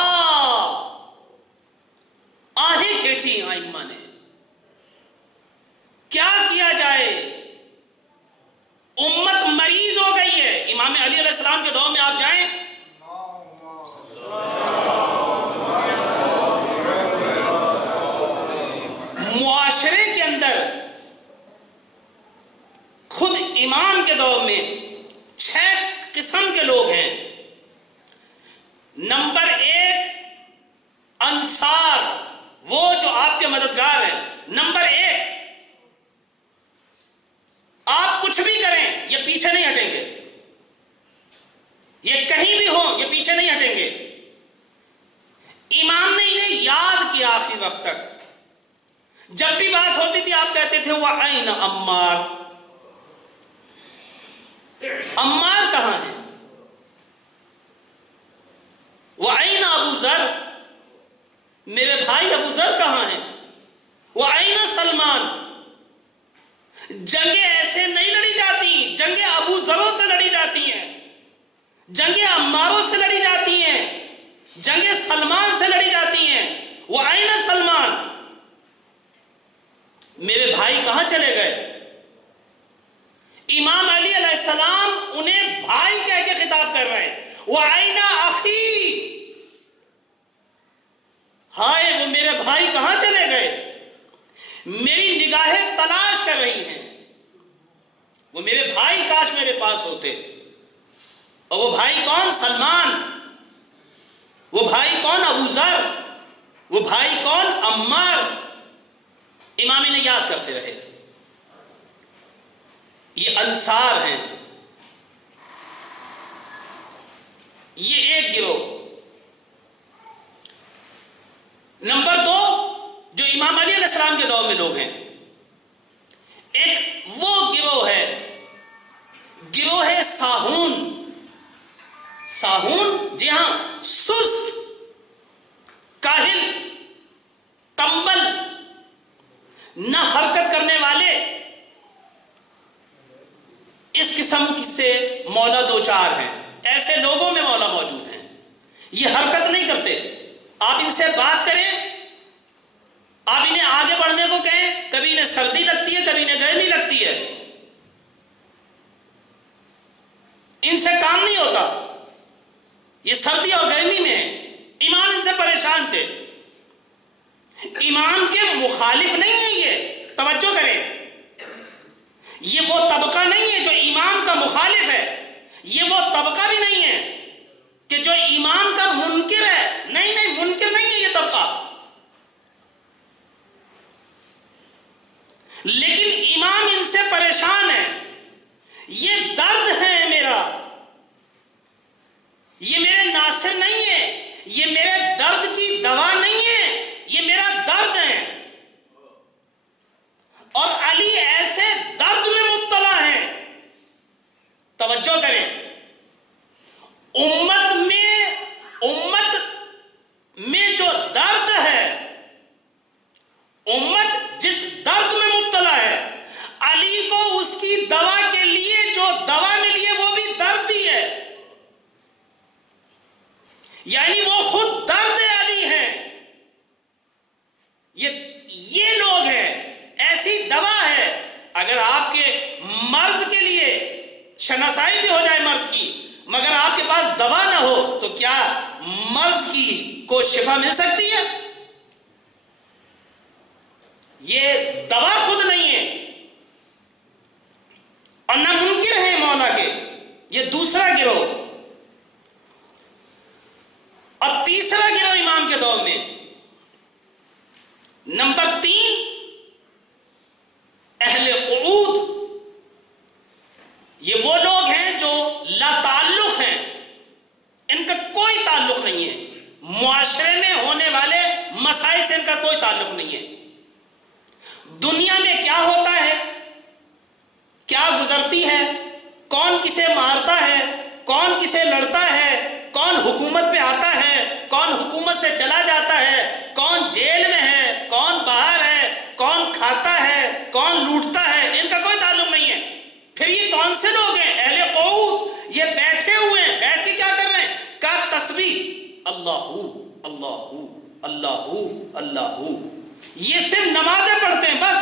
آہیں کھینچی ائمہ نے۔ کیا کیا جائے؟ امت مریض ہو گئی ہے۔ امام علی علیہ السلام کے دور میں آپ جائیں، معاشرے کے اندر خود امام کے دور میں 6 قسم کے لوگ ہیں۔ نمبر 1 انصار، وہ جو آپ کے مددگار ہیں۔ نمبر 1 آپ کچھ بھی کریں یہ پیچھے نہیں ہٹیں گے، یہ کہیں بھی ہوں یہ پیچھے نہیں ہٹیں گے۔ امام نے انہیں یاد کیا آخری وقت تک۔ جب بھی بات ہوتی تھی آپ کہتے تھے وَأَيْنَ عَمَّارٌ، عمار کہاں ہے؟ وَأَيْنَ أَبُو ذر، میرے بھائی ابو ذر کہاں ہیں؟ وَأَيْنَ سلمان، جنگیں ایسے نہیں لڑی جاتی، جنگیں ابو ذروں سے لڑی جاتی ہیں، جنگیں عماروں سے لڑی جاتی ہیں، جنگیں سلمان سے لڑی جاتی ہیں۔ وَأَيْنَ سلمان، میرے بھائی کہاں چلے گئے؟ امام علی علیہ السلام انہیں بھائی کہہ کے خطاب کر رہے ہیں۔ وَأَيْنَ أَخِي، ہائے وہ میرے بھائی کہاں چلے گئے؟ میری نگاہیں تلاش کر رہی ہیں، وہ میرے بھائی کاش میرے پاس ہوتے۔ اور وہ بھائی کون؟ سلمان۔ وہ بھائی کون؟ ابو ذر۔ وہ بھائی کون؟ عمار۔ امام نے یاد کرتے رہے، یہ انصار ہیں، یہ ایک گروہ۔ نمبر 2 جو امام علی علیہ السلام کے دور میں لوگ ہیں، ایک وہ گروہ ہے، گروہ ہے ساہون۔ ساہون، جی ہاں، سست، کاہل، تنبل، نہ حرکت کرنے والے۔ اس قسم سے مولا 2-4 ہیں، ایسے لوگوں میں مولا موجود ہیں۔ یہ حرکت نہیں کرتے، آپ ان سے بات کریں، آپ انہیں آگے بڑھنے کو کہیں، کبھی انہیں سردی لگتی ہے، کبھی انہیں گرمی لگتی ہے، ان سے کام نہیں ہوتا۔ یہ سردی اور گرمی میں امام ان سے پریشان تھے۔ امام کے مخالف نہیں ہے، یہ توجہ کریں، یہ وہ طبقہ نہیں ہے جو امام کا مخالف ہے، یہ وہ طبقہ بھی نہیں ہے کہ جو امام کا منکر ہے، نہیں نہیں، منکر نہیں ہے یہ طبقہ، لیکن امام ان سے پریشان ہے۔ یہ درد ہے میرا، یہ میرے ناصر نہیں ہے، یہ میرے درد کی دوا نہیں ہے، یہ میرا درد ہے۔ اور علی ایسے درد میں مبتلا ہیں، توجہ کریں، امت میں جو درد ہے، امت جس درد میں مبتلا ہے، علی کو اس کی دوا کے لیے جو دوا ملی ہے وہ بھی درد ہی ہے، یعنی وہ خود درد علی ہے۔ یہ لوگ ہیں، ایسی دوا ہے۔ اگر آپ کے مرض کے لیے شناسائی بھی ہو جائے مرض کی، مگر آپ کے پاس دوا نہ ہو تو کیا مرض کی کو شفا مل سکتی ہے؟ یہ دوا خود نہیں ہے، یہ دوسرا گروہ. اور تیسرا گروہ امام کے دور میں نمبر 3 اہل قعود. یہ وہ لوگ ہیں جو لا تعلق ہیں، ان کا کوئی تعلق نہیں ہے، معاشرے میں ہونے والے مسائل سے ان کا کوئی تعلق نہیں ہے. دنیا میں کیا ہوتا ہے، کیا گزرتی ہے، کون کسے مارتا ہے، کون کسے لڑتا ہے، کون حکومت پہ آتا ہے، کون حکومت سے چلا جاتا ہے، کون جیل میں ہے، کون باہر ہے، کون کھاتا ہے، کون لوٹتا ہے، ان کا کوئی تعلق نہیں ہے. پھر یہ کون سے لوگ ہیں؟ اہل قعود. یہ بیٹھے ہوئے ہیں، بیٹھ کے کیا کر رہے ہیں؟ کا تسبیح اللہ اللہ اللہ اللہ. یہ صرف نمازیں پڑھتے ہیں بس.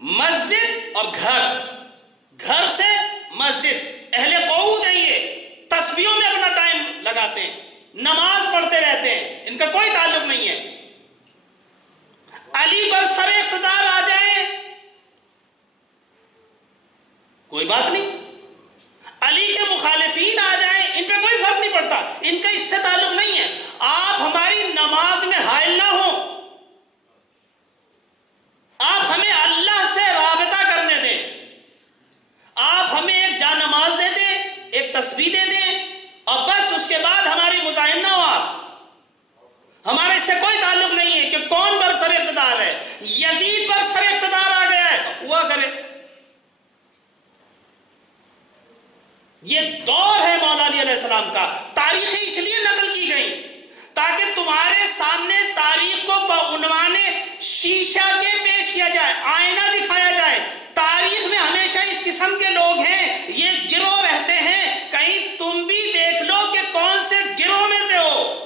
مسجد اور گھر سے مسجد. اہل قعود ہیں، یہ تسبیحوں میں اپنا ٹائم لگاتے ہیں، نماز پڑھتے رہتے ہیں، ان کا کوئی تعلق نہیں ہے. علی پر سر اقتدار آ جائیں کوئی بات نہیں، علی کے مخالفین آ جائیں ان پہ کوئی فرق نہیں پڑتا، ان کا اس سے تعلق نہیں ہے. آپ ہماری نماز میں حائل نہ ہو، آپ ہمیں اللہ سے رابطہ کرنے دیں. آپ ہمیں ایک جا نماز دے دیں، ایک تسبیح دے دیں، اور بس اس کے بعد ہماری مزاحم نہ ہو. ہمارے اس سے کوئی تعلق نہیں ہے کہ کون بر سر اقتدار ہے. یزید پر سر اقتدار آ گیا ہے، ہوا کرے. یہ دور ہے مولا علی علیہ السلام کا. تاریخیں اس لیے نقل کی گئی تاکہ تمہارے سامنے تاریخ کو بعنوان شیشہ کے پیش کیا جائے، آئینہ دکھایا جائے. تاریخ میں ہمیشہ اس قسم کے لوگ ہیں، یہ گروہ رہتے ہیں. کہیں تم بھی دیکھ لو کہ کون سے گروہ میں سے ہو.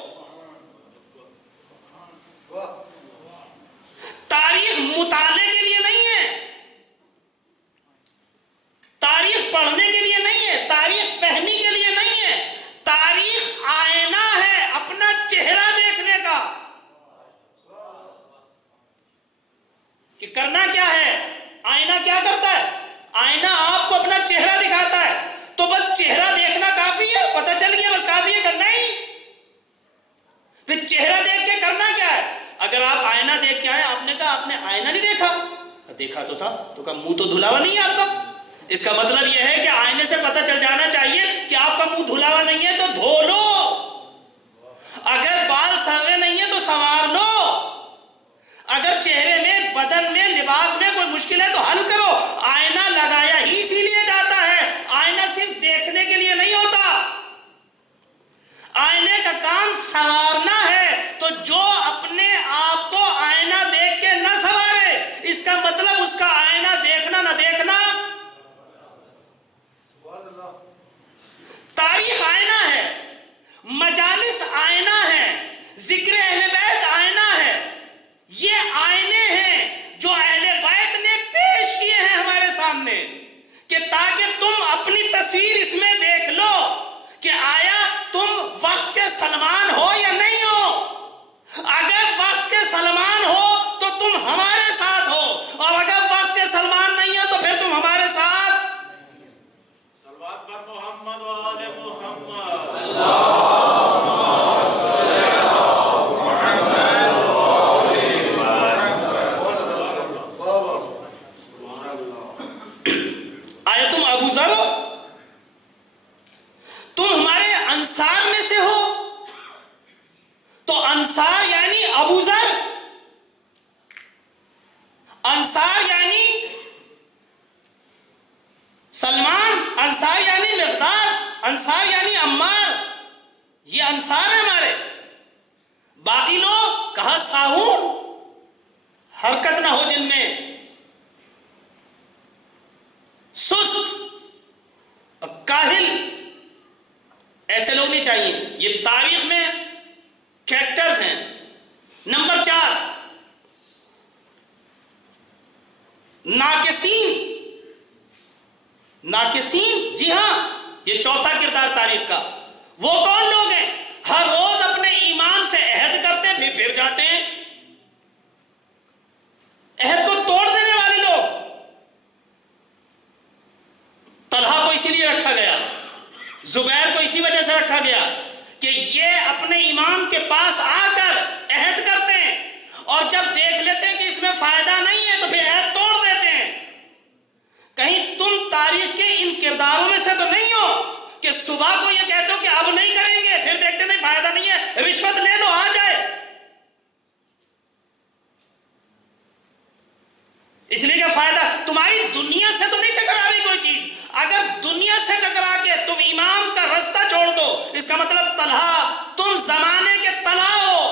تاریخ مطالعے کے لیے نہیں ہے، تاریخ پڑھنے کے لیے نہیں ہے، تاریخ فہمی کے لیے نہیں ہے. تاریخ آئینہ ہے اپنا چہرہ دیکھنے کا کہ کرنا کیا ہے. آئینہ کیا کرتا ہے؟ آئینہ آپ کو اپنا چہرہ دکھاتا ہے. تو بس چہرہ دیکھنا کافی ہے، پتہ چل گیا بس کافی ہے، کرنا ہی. پھر چہرہ دیکھ کے کرنا کیا ہے؟ اگر آپ آئینہ دیکھ کے آئے، آپ نے کہا آپ نے آئینہ نہیں دیکھا، دیکھا تو تھا، تو کہا منہ تو دھلا ہوا نہیں ہے آپ کا. اس کا مطلب یہ ہے کہ آئینے سے پتہ چل جانا چاہیے کہ آپ کا منہ دھلا ہوا نہیں ہے تو دھو لو. اگر بال سنورے نہیں ہے تو سنوار لو. اگر چہرے میں، بدن میں، لباس میں کوئی مشکل ہے تو حل کرو. آئینہ لگایا ہی اسی لیے جاتا ہے، آئینہ صرف دیکھنے کے لیے نہیں ہوتا. آئینے کا کام سنوارنا ہے. تو جو اپنے آپ کو آئینہ دیکھ کے نہ سنوارے، اس کا مطلب اس کا آئینہ دیکھنا نہ دیکھنا. تاریخ آئینہ ہے، مجالس آئینہ ہے، ذکر اہل بیت آئینہ ہے. یہ آئینے ہیں جو اہل بیت نے پیش کیے ہیں ہمارے سامنے کہ تاکہ تم اپنی تصویر اس میں دیکھ لو کہ آیا تم وقت کے سلمان ہو یا نہیں ہو. اگر وقت کے سلمان ہو تو تم ہمارے ساتھ ہو، اور اگر وقت کے سلمان نہیں ہو تو پھر تم ہمارے ساتھ. صلوات بر محمد و آل محمد. آیا تم ابو ذر ہو، تم ہمارے انصار میں سے ہو. تو انصار یعنی ابو ذر، انصار یعنی سلمان، انصار یعنی مقداد، انصار یعنی عمار. یہ انصار ہیں ہمارے. باقی لوگ کہا ساہون، حرکت نہ ہو جن میں، سست اور کاہل، ایسے لوگ نہیں چاہیے. یہ تاریخ میں کریکٹرز ہیں. نمبر 4 ناقصین. ناقصین، جی ہاں، یہ چوتھا کردار تاریخ کا. وہ کون لوگ ہیں؟ ہر روز اپنے ایمان سے عہد کرتے پھر جاتے ہیں. عہد کو توڑ دینے والے لوگ. طلحہ کو اسی لیے رکھا گیا صبح کو یہ کہتے ہو کہ اب نہیں کریں گے، پھر دیکھتے نہیں فائدہ نہیں ہے، رشوت لے لو آ جائے. اس لیے کیا فائدہ؟ تمہاری دنیا سے تو نہیں ٹکرا رہی کوئی چیز. اگر دنیا سے ٹکرا کے تم امام کا رستہ چھوڑ دو، اس کا مطلب طلحہ تم زمانے کے طلحہ ہو،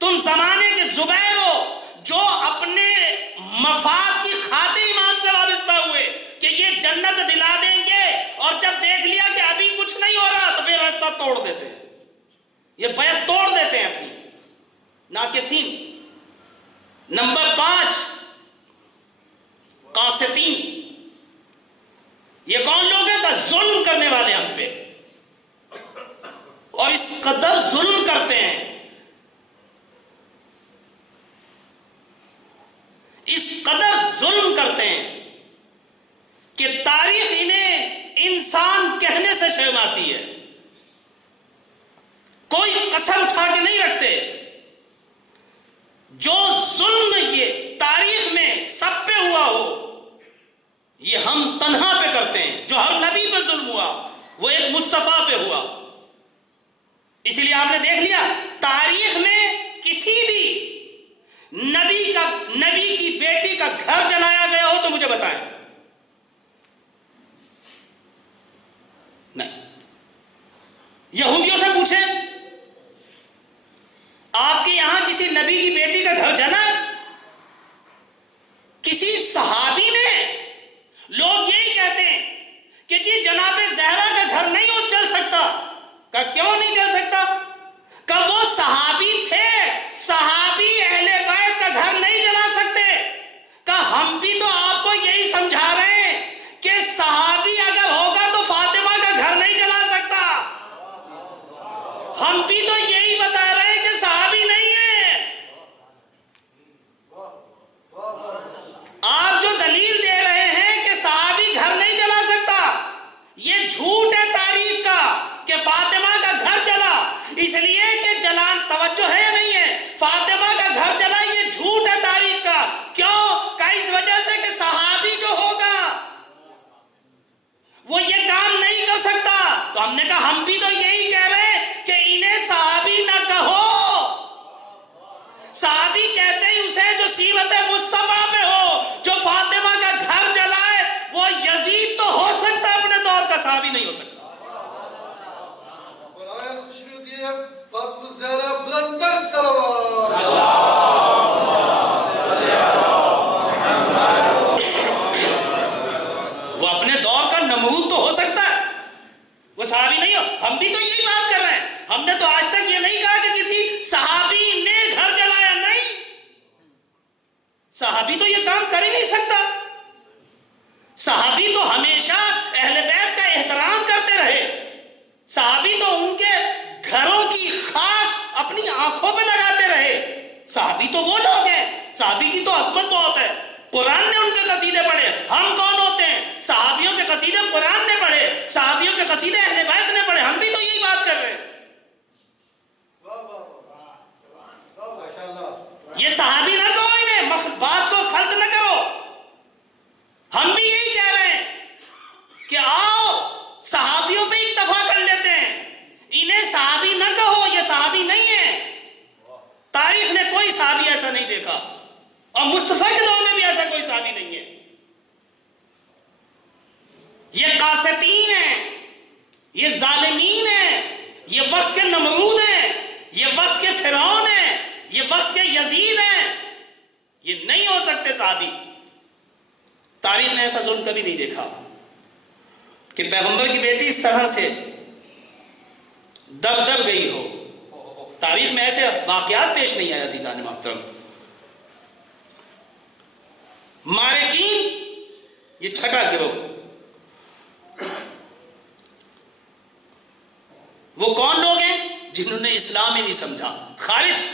تم زمانے کے زبیر ہو، جو اپنے مفاد کی خاطر ایمان سے وابستہ ہوئے کہ یہ جنت دلا دیں گے، اور جب دیکھ لیا کہ ابھی کچھ نہیں ہو رہا تو پھر راستہ توڑ دیتے ہیں، یہ بیعت توڑ دیتے ہیں اپنی. ناقصین. نمبر 5 قاسطین. یہ کون لوگ ہیں؟ کہ ظلم کرنے والے ہم پہ، اور اس قدر ظلم کرتے ہیں، اس قدر ظلم کرتے ہیں کہ تاریخ انہیں انسان کہنے سے شرم آتی ہے. کوئی قسم اٹھا کے نہیں رکھتے. جو ظلم یہ تاریخ میں سب پہ ہوا ہو، یہ ہم تنہا پہ کرتے ہیں. جو ہر نبی پہ ظلم ہوا وہ ایک مصطفیٰ پہ ہوا. اس لیے آپ نے دیکھ لیا تاریخ میں کسی بھی نبی کی بیٹی کا گھر جلایا گیا ہو تو مجھے بتائیں. نہیں. یہودیوں سے پوچھیں آپ کے یہاں کسی نبی کی بیٹی کا گھر جلا؟ کسی صحابی نے؟ لوگ یہی کہتے ہیں کہ جی جناب زہرا کا گھر نہیں جل سکتا. کہ کیوں نہیں جل سکتا؟ کہ وہ صحابی تھے، صحابی اہل بیت کا گھر نہیں جلا سکتے. کہ ہم بھی تو آپ کو یہی سمجھا رہے ہیں کہ صحابی اگر ہوگا تو فاطمہ کا گھر نہیں جلا سکتا. ہم بھی تو یہی بتا رہے ہیں کہ صحابی نہیں ہے. آپ جو دلیل دے رہے ہیں کہ صحابی گھر نہیں جلا سکتا، یہ جھوٹ ہے تاریخ کا کہ فاطمہ کا گھر جلا. اس لیے کہ جلان توجہ ہے یا نہیں ہے؟ فاطمہ کا گھر جلا یہ جھوٹ ہے تاریخ کا. کیوں؟ کہ اس وجہ سے کہ صحابی جو ہوگا وہ یہ کام نہیں کر سکتا. تو ہم نے کہا ہم بھی تو یہی کہہ رہے ہیں کہ انہیں صحابی نہ کہو. صحابی کہتے ہی اسے جو سیرت مصطفیٰ پہ ہو، جو فاطمہ کا گھر جلائے. وہ یزید تو ہو سکتا اپنے دور کا، صحابی نہیں ہو سکتا. وہ اپنے دور کا نمرود تو ہو سکتا ہے، وہ صحابی نہیں ہو. ہم بھی تو یہی بات کر رہے ہیں. ہم نے تو آج تک یہ نہیں کہا کہ کسی صحابی نے گھر جلایا. نہیں، صحابی تو یہ کام کر ہی نہیں سکتا. صحابی تو ہمیشہ اہل بیت کا احترام کرتے رہے. صحابی تو ان کے گھروں کی خاک اپنی آنکھوں پہ لگاتے رہے. صحابی تو وہ لوگ ہیں، صحابی کی تو عظمت بہت ہے. قرآن نے ان کے قصیدے پڑھے. ہم کون ہوتے ہیں؟ صحابیوں کے قصیدے قرآن نے پڑھے، صحابیوں کے قصیدے اہل بیت نے پڑھے. ہم بھی تو یہی بات کر رہے ہیں. یہ صحابی نہ کہو انہیں، بات کو خلط نہ کرو. ہم بھی یہی کہہ رہے ہیں کہ آؤ صحابیوں پہ اکتفا کر لیتے ہیں. انہیں صحابی نہ کہو، یہ صحابی نہیں ہے. تاریخ نے کوئی صحابی ایسا نہیں دیکھا، اور مصطفیٰ کے دور میں بھی ایسا کوئی صحابی نہیں ہے. یہ قاسطین ہیں، یہ ظالمین ہیں، یہ وقت کے نمرود ہیں، یہ وقت کے فرعون ہیں، یہ وقت کے یزید ہیں. یہ نہیں ہو سکتے صحابی. تاریخ نے ایسا ظلم کبھی نہیں دیکھا کہ پیغمبر کی بیٹی اس طرح سے دب دب گئی ہو. تاریخ میں ایسے واقعات پیش نہیں آئے. عزیزان محترم، مارکین یہ چھٹا گروہ. وہ کون لوگ ہیں؟ جنہوں نے اسلام ہی نہیں سمجھا. خارج،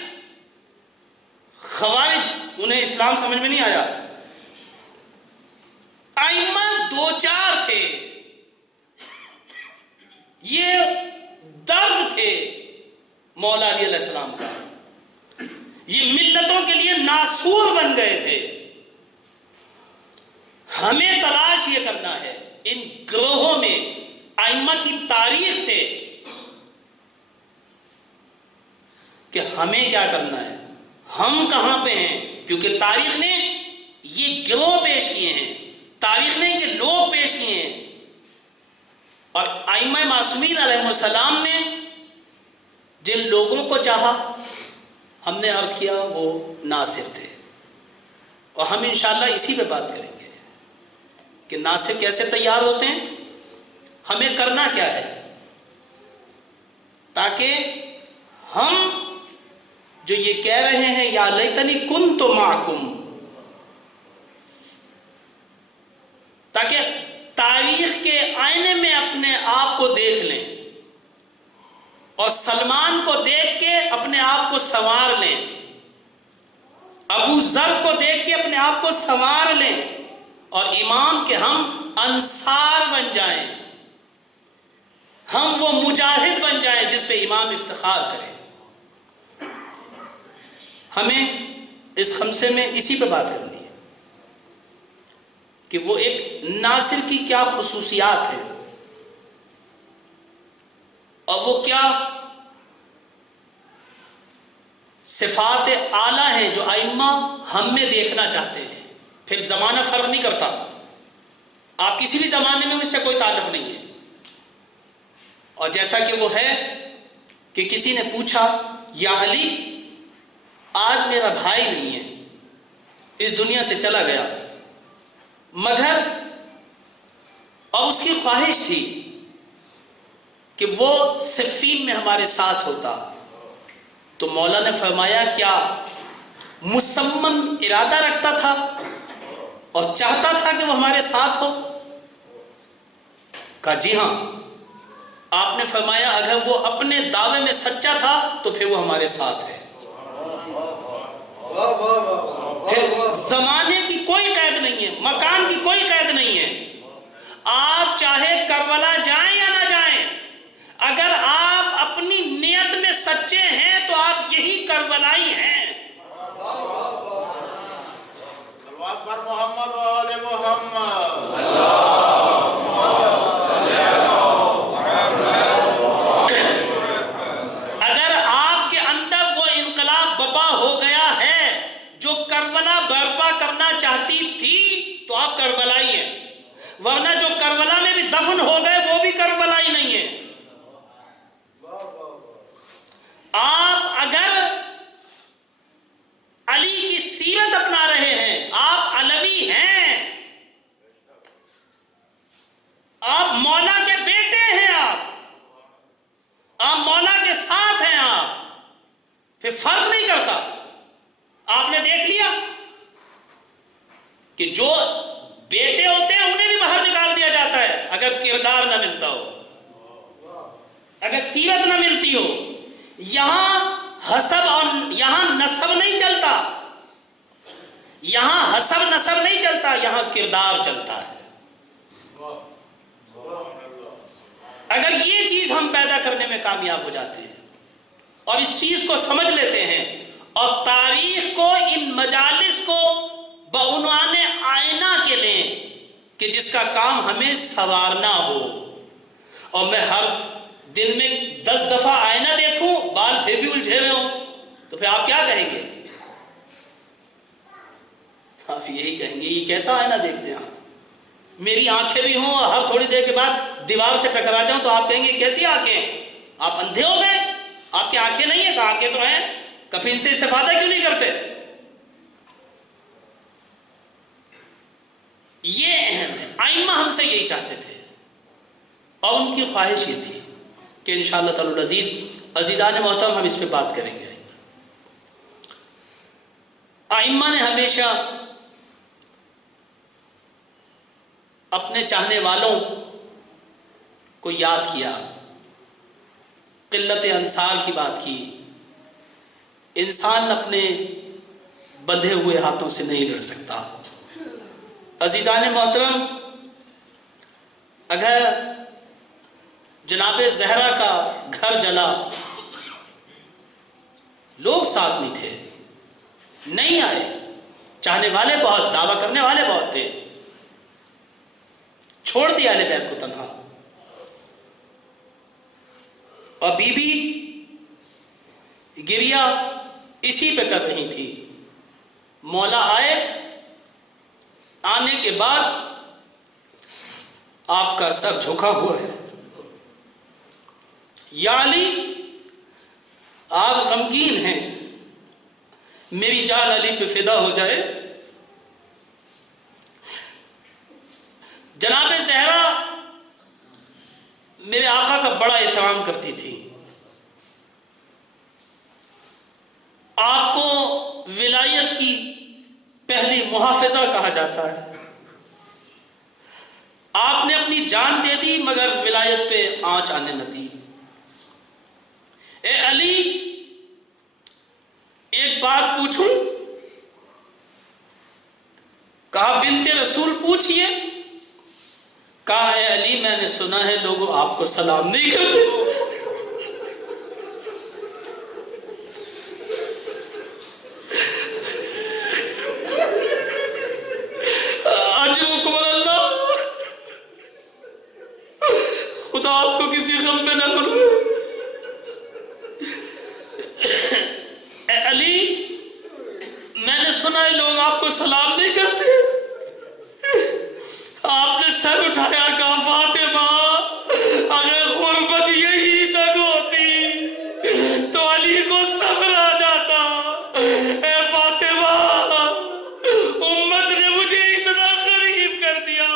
خوارج، انہیں اسلام سمجھ میں نہیں آیا. ائمہ دو چار تھے، یہ درد تھے مولا علی علیہ السلام کا. یہ ملتوں کے لیے ناسور بن گئے تھے. ہمیں تلاش یہ کرنا ہے ان گروہوں میں ائمہ کی تاریخ سے کہ ہمیں کیا کرنا ہے، ہم کہاں پہ ہیں، کیونکہ تاریخ نے یہ گروہ پیش کیے ہیں، تاریخ نے یہ لوگ پیش کیے ہیں، اور ائمہ معصومین علیہ السلام نے جن لوگوں کو چاہا، ہم نے عرض کیا وہ ناصر تھے، اور ہم انشاءاللہ اسی پہ بات کریں گے کہ ناصر کیسے تیار ہوتے ہیں، ہمیں کرنا کیا ہے، تاکہ ہم جو یہ کہہ رہے ہیں یا لیتنی کنت معکم، تاکہ تاریخ کے آئینے میں اپنے آپ کو دیکھ لیں اور سلمان کو دیکھ کے اپنے آپ کو سنوار لیں، ابو ذر کو دیکھ کے اپنے آپ کو سنوار لیں، اور امام کے ہم انصار بن جائیں، ہم وہ مجاہد بن جائیں جس پہ امام افتخار کرے۔ ہمیں اس خمسے میں اسی پہ بات کرنی ہے کہ وہ ایک ناصر کی کیا خصوصیات ہیں، اور وہ کیا صفات اعلیٰ ہیں جو ائمہ ہم میں دیکھنا چاہتے ہیں۔ پھر زمانہ فرق نہیں کرتا، آپ کسی بھی زمانے میں مجھ سے کوئی تعلق نہیں ہے، اور جیسا کہ وہ ہے کہ کسی نے پوچھا یا علی آج میرا بھائی نہیں ہے، اس دنیا سے چلا گیا، مگر اور اس کی خواہش تھی کہ وہ صفین میں ہمارے ساتھ ہوتا، تو مولا نے فرمایا کیا مصمم ارادہ رکھتا تھا اور چاہتا تھا کہ وہ ہمارے ساتھ ہو؟ کہا جی ہاں۔ آپ نے فرمایا اگر وہ اپنے دعوے میں سچا تھا تو پھر وہ ہمارے ساتھ ہے۔ پھر زمانے کی کوئی قید نہیں ہے، مکان کی کوئی قید نہیں ہے، آپ چاہے کربلا جائیں یا نہ جائیں، اگر آپ اپنی نیت میں سچے ہیں تو آپ یہی کربلائی ہیں۔ صلوات پر محمد و آل محمد۔ اگر آپ کے اندر وہ انقلاب بپا ہو گیا ہے جو کربلا برپا کرنا چاہتی تھی تو آپ کربلائی ہیں، ورنہ جو کربلا میں بھی دفن ہو گئے وہ بھی کربلائی نہیں ہے۔ آپ اگر علی کی سیرت اپنا رہے ہیں، آپ علوی ہیں، آپ مولا کے بیٹے ہیں، آپ مولا کے ساتھ ہیں، آپ پھر فرق نہیں کرتا۔ آپ نے دیکھ لیا کہ جو بیٹے ہوتے ہیں انہیں بھی باہر نکال دیا جاتا ہے اگر کردار نہ ملتا ہو، اگر سیرت نہ ملتی ہو۔ یہاں حسب اور یہاں نسب نہیں چلتا، یہاں حسب نسب نہیں چلتا، یہاں کردار چلتا ہے۔ اگر یہ چیز ہم پیدا کرنے میں کامیاب ہو جاتے ہیں اور اس چیز کو سمجھ لیتے ہیں اور تاریخ کو، ان مجالس کو بعنوان آئینہ کے لیں کہ جس کا کام ہمیں سنوارنا ہو، اور میں ہر دن میں 10 دفعہ آئینہ دیکھوں بال پھر بھی الجھے ہوئے ہوں تو پھر آپ کیا کہیں گے؟ آپ یہی کہیں گے یہ کیسا آئینہ دیکھتے ہیں آپ؟ میری آنکھیں بھی ہوں اور ہر تھوڑی دیر کے بعد دیوار سے ٹکرا جاؤں تو آپ کہیں گے کیسی آنکھیں؟ آپ اندھے ہو گئے؟ آپ کی آنکھیں نہیں ہیں؟ کہ آنکھیں تو ہیں، کبھی ان سے استفادہ کیوں نہیں کرتے؟ یہ اہم ہے۔ ائمہ ہم سے یہی چاہتے تھے اور ان کی خواہش یہ تھی کہ انشاءاللہ تعالی العزیز، عزیزان محترم، ہم اس پہ بات کریں گے۔ ائمہ نے ہمیشہ اپنے چاہنے والوں کو یاد کیا، قلت انصار کی بات کی۔ انسان اپنے بندھے ہوئے ہاتھوں سے نہیں لڑ سکتا۔ عزیزان محترم، اگر جناب زہرا کا گھر جلا، لوگ ساتھ نہیں تھے، نہیں آئے، چاہنے والے بہت، دعویٰ کرنے والے بہت تھے، چھوڑ دیا اہل بیت کو تنہا. اور بی بی گریہ اسی پہ کر رہی تھی. مولا آئے، آنے کے بعد آپ کا سر جھکا ہوا ہے. یا علی آپ غمگین ہیں، میری جان علی پہ فدا ہو جائے. جناب زہرا میرے آقا کا بڑا احترام کرتی تھی. آپ کو ولایت کی پہلی محافظہ کہا جاتا ہے. آپ نے اپنی جان دے دی مگر ولایت پہ آنچ آنے نہ دی. اے علی ایک بات پوچھوں؟ کہا بنت رسول پوچھئے. کہا اے علی میں نے سنا ہے لوگ آپ کو سلام نہیں کرتے. عجوکم اللہ، خدا آپ کو کسی غم میں نہ کرے. اے علی میں نے سنا ہے لوگ آپ کو سلام نہیں کرتے. آپ نے سر اٹھایا، کہا فاطمہ اگر غربت یہی تک ہوتی تو علی کو صبر آ جاتا. اے فاطمہ امت نے مجھے اتنا غریب کر دیا،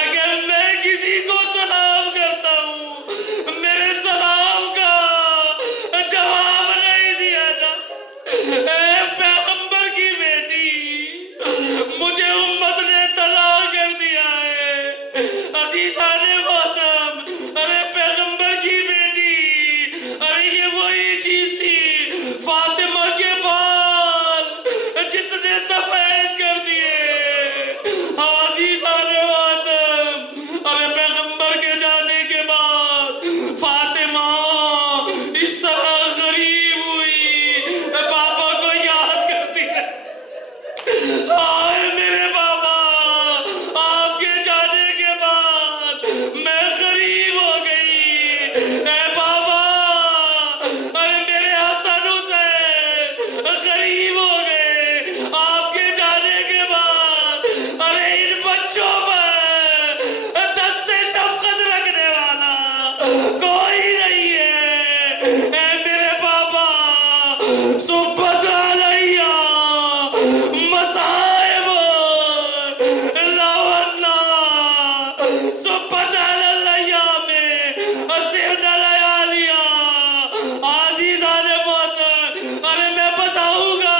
اگر میں کسی کو سلام کرتا ہوں میرے سلام کا جواب نہیں دیا جاتا. اے پیغمبر کی بیٹی مجھے امت نے طلاق کر دیا ہے. عزیزان محترم، ارے پیغمبر کی بیٹی، ارے یہ وہی چیز تھی فاطمہ کے بال جس نے سفید کر دیے. عزیزان محترم، ارے پیغمبر کے جانے کے بعد فاطمہ اس طرح غریب ہوئی، پاپا کو یاد کرتی ہے. آئے میرے بابا، آپ کے جانے کے بعد میں غریب ہو گئی. اے بابا، ارے میرے حسن حسین غریب ہو گئے آپ کے جانے کے بعد. ارے ان بچوں پر دست شفقت رکھنے والا کوئی نہیں ہے. اے میرے بابا، صبت علیہ مصائب لاورنا صبت علیہ میں سرد لیالیا. عزیزان محترم، ارے میں بتاؤں گا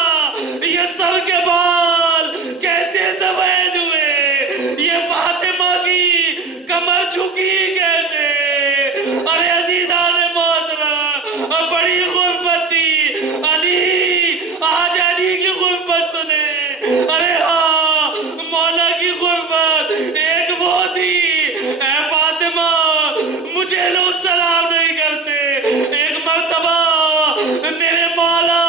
یہ سب کے بال کیسے سفید ہوئے، یہ فاطمہ کی کمر جھکی کیسے. ارے عزیزان محترم بڑی غربت تھی. علی آج علی کی غربت سنے. ارے ہاں مولا کی غربت ایک وہ تھی. اے فاطمہ مجھے لوگ سلام نہیں کرتے. ایک مرتبہ میرے مولا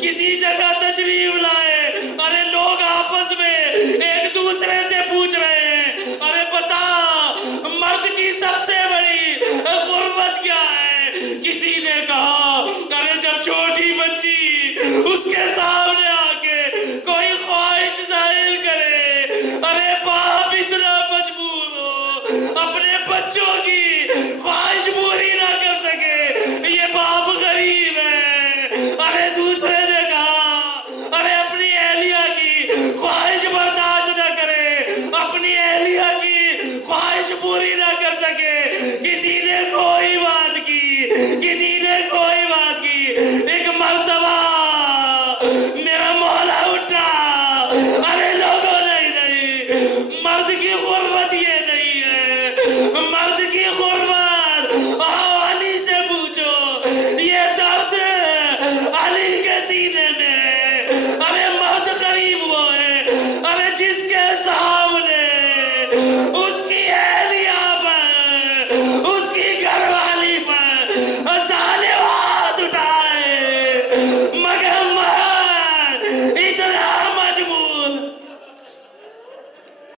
کسی جگہ تشریف لائے. ارے لوگ آپس میں ایک دوسرے سے پوچھ رہے ہیں ارے بتا مرد کی سب سے بڑی غربت کیا ہے. کسی نے کہا ارے جب چھوٹی بچی اس کے سامنے آ کے کوئی خواہش ظاہر کرے. ارے باپ اتنا مجبور ہو اپنے بچوں کی خواہش پوری نہ کر سکے، یہ باپ غریب ہے. ارے دوسرے نے کہا ارے اپنی اہلیہ کی خواہش برداشت نہ کرے، اپنی اہلیہ کی خواہش پوری نہ کر سکے. کسی نے کوئی بات کی، کسی نے کوئی بات کی.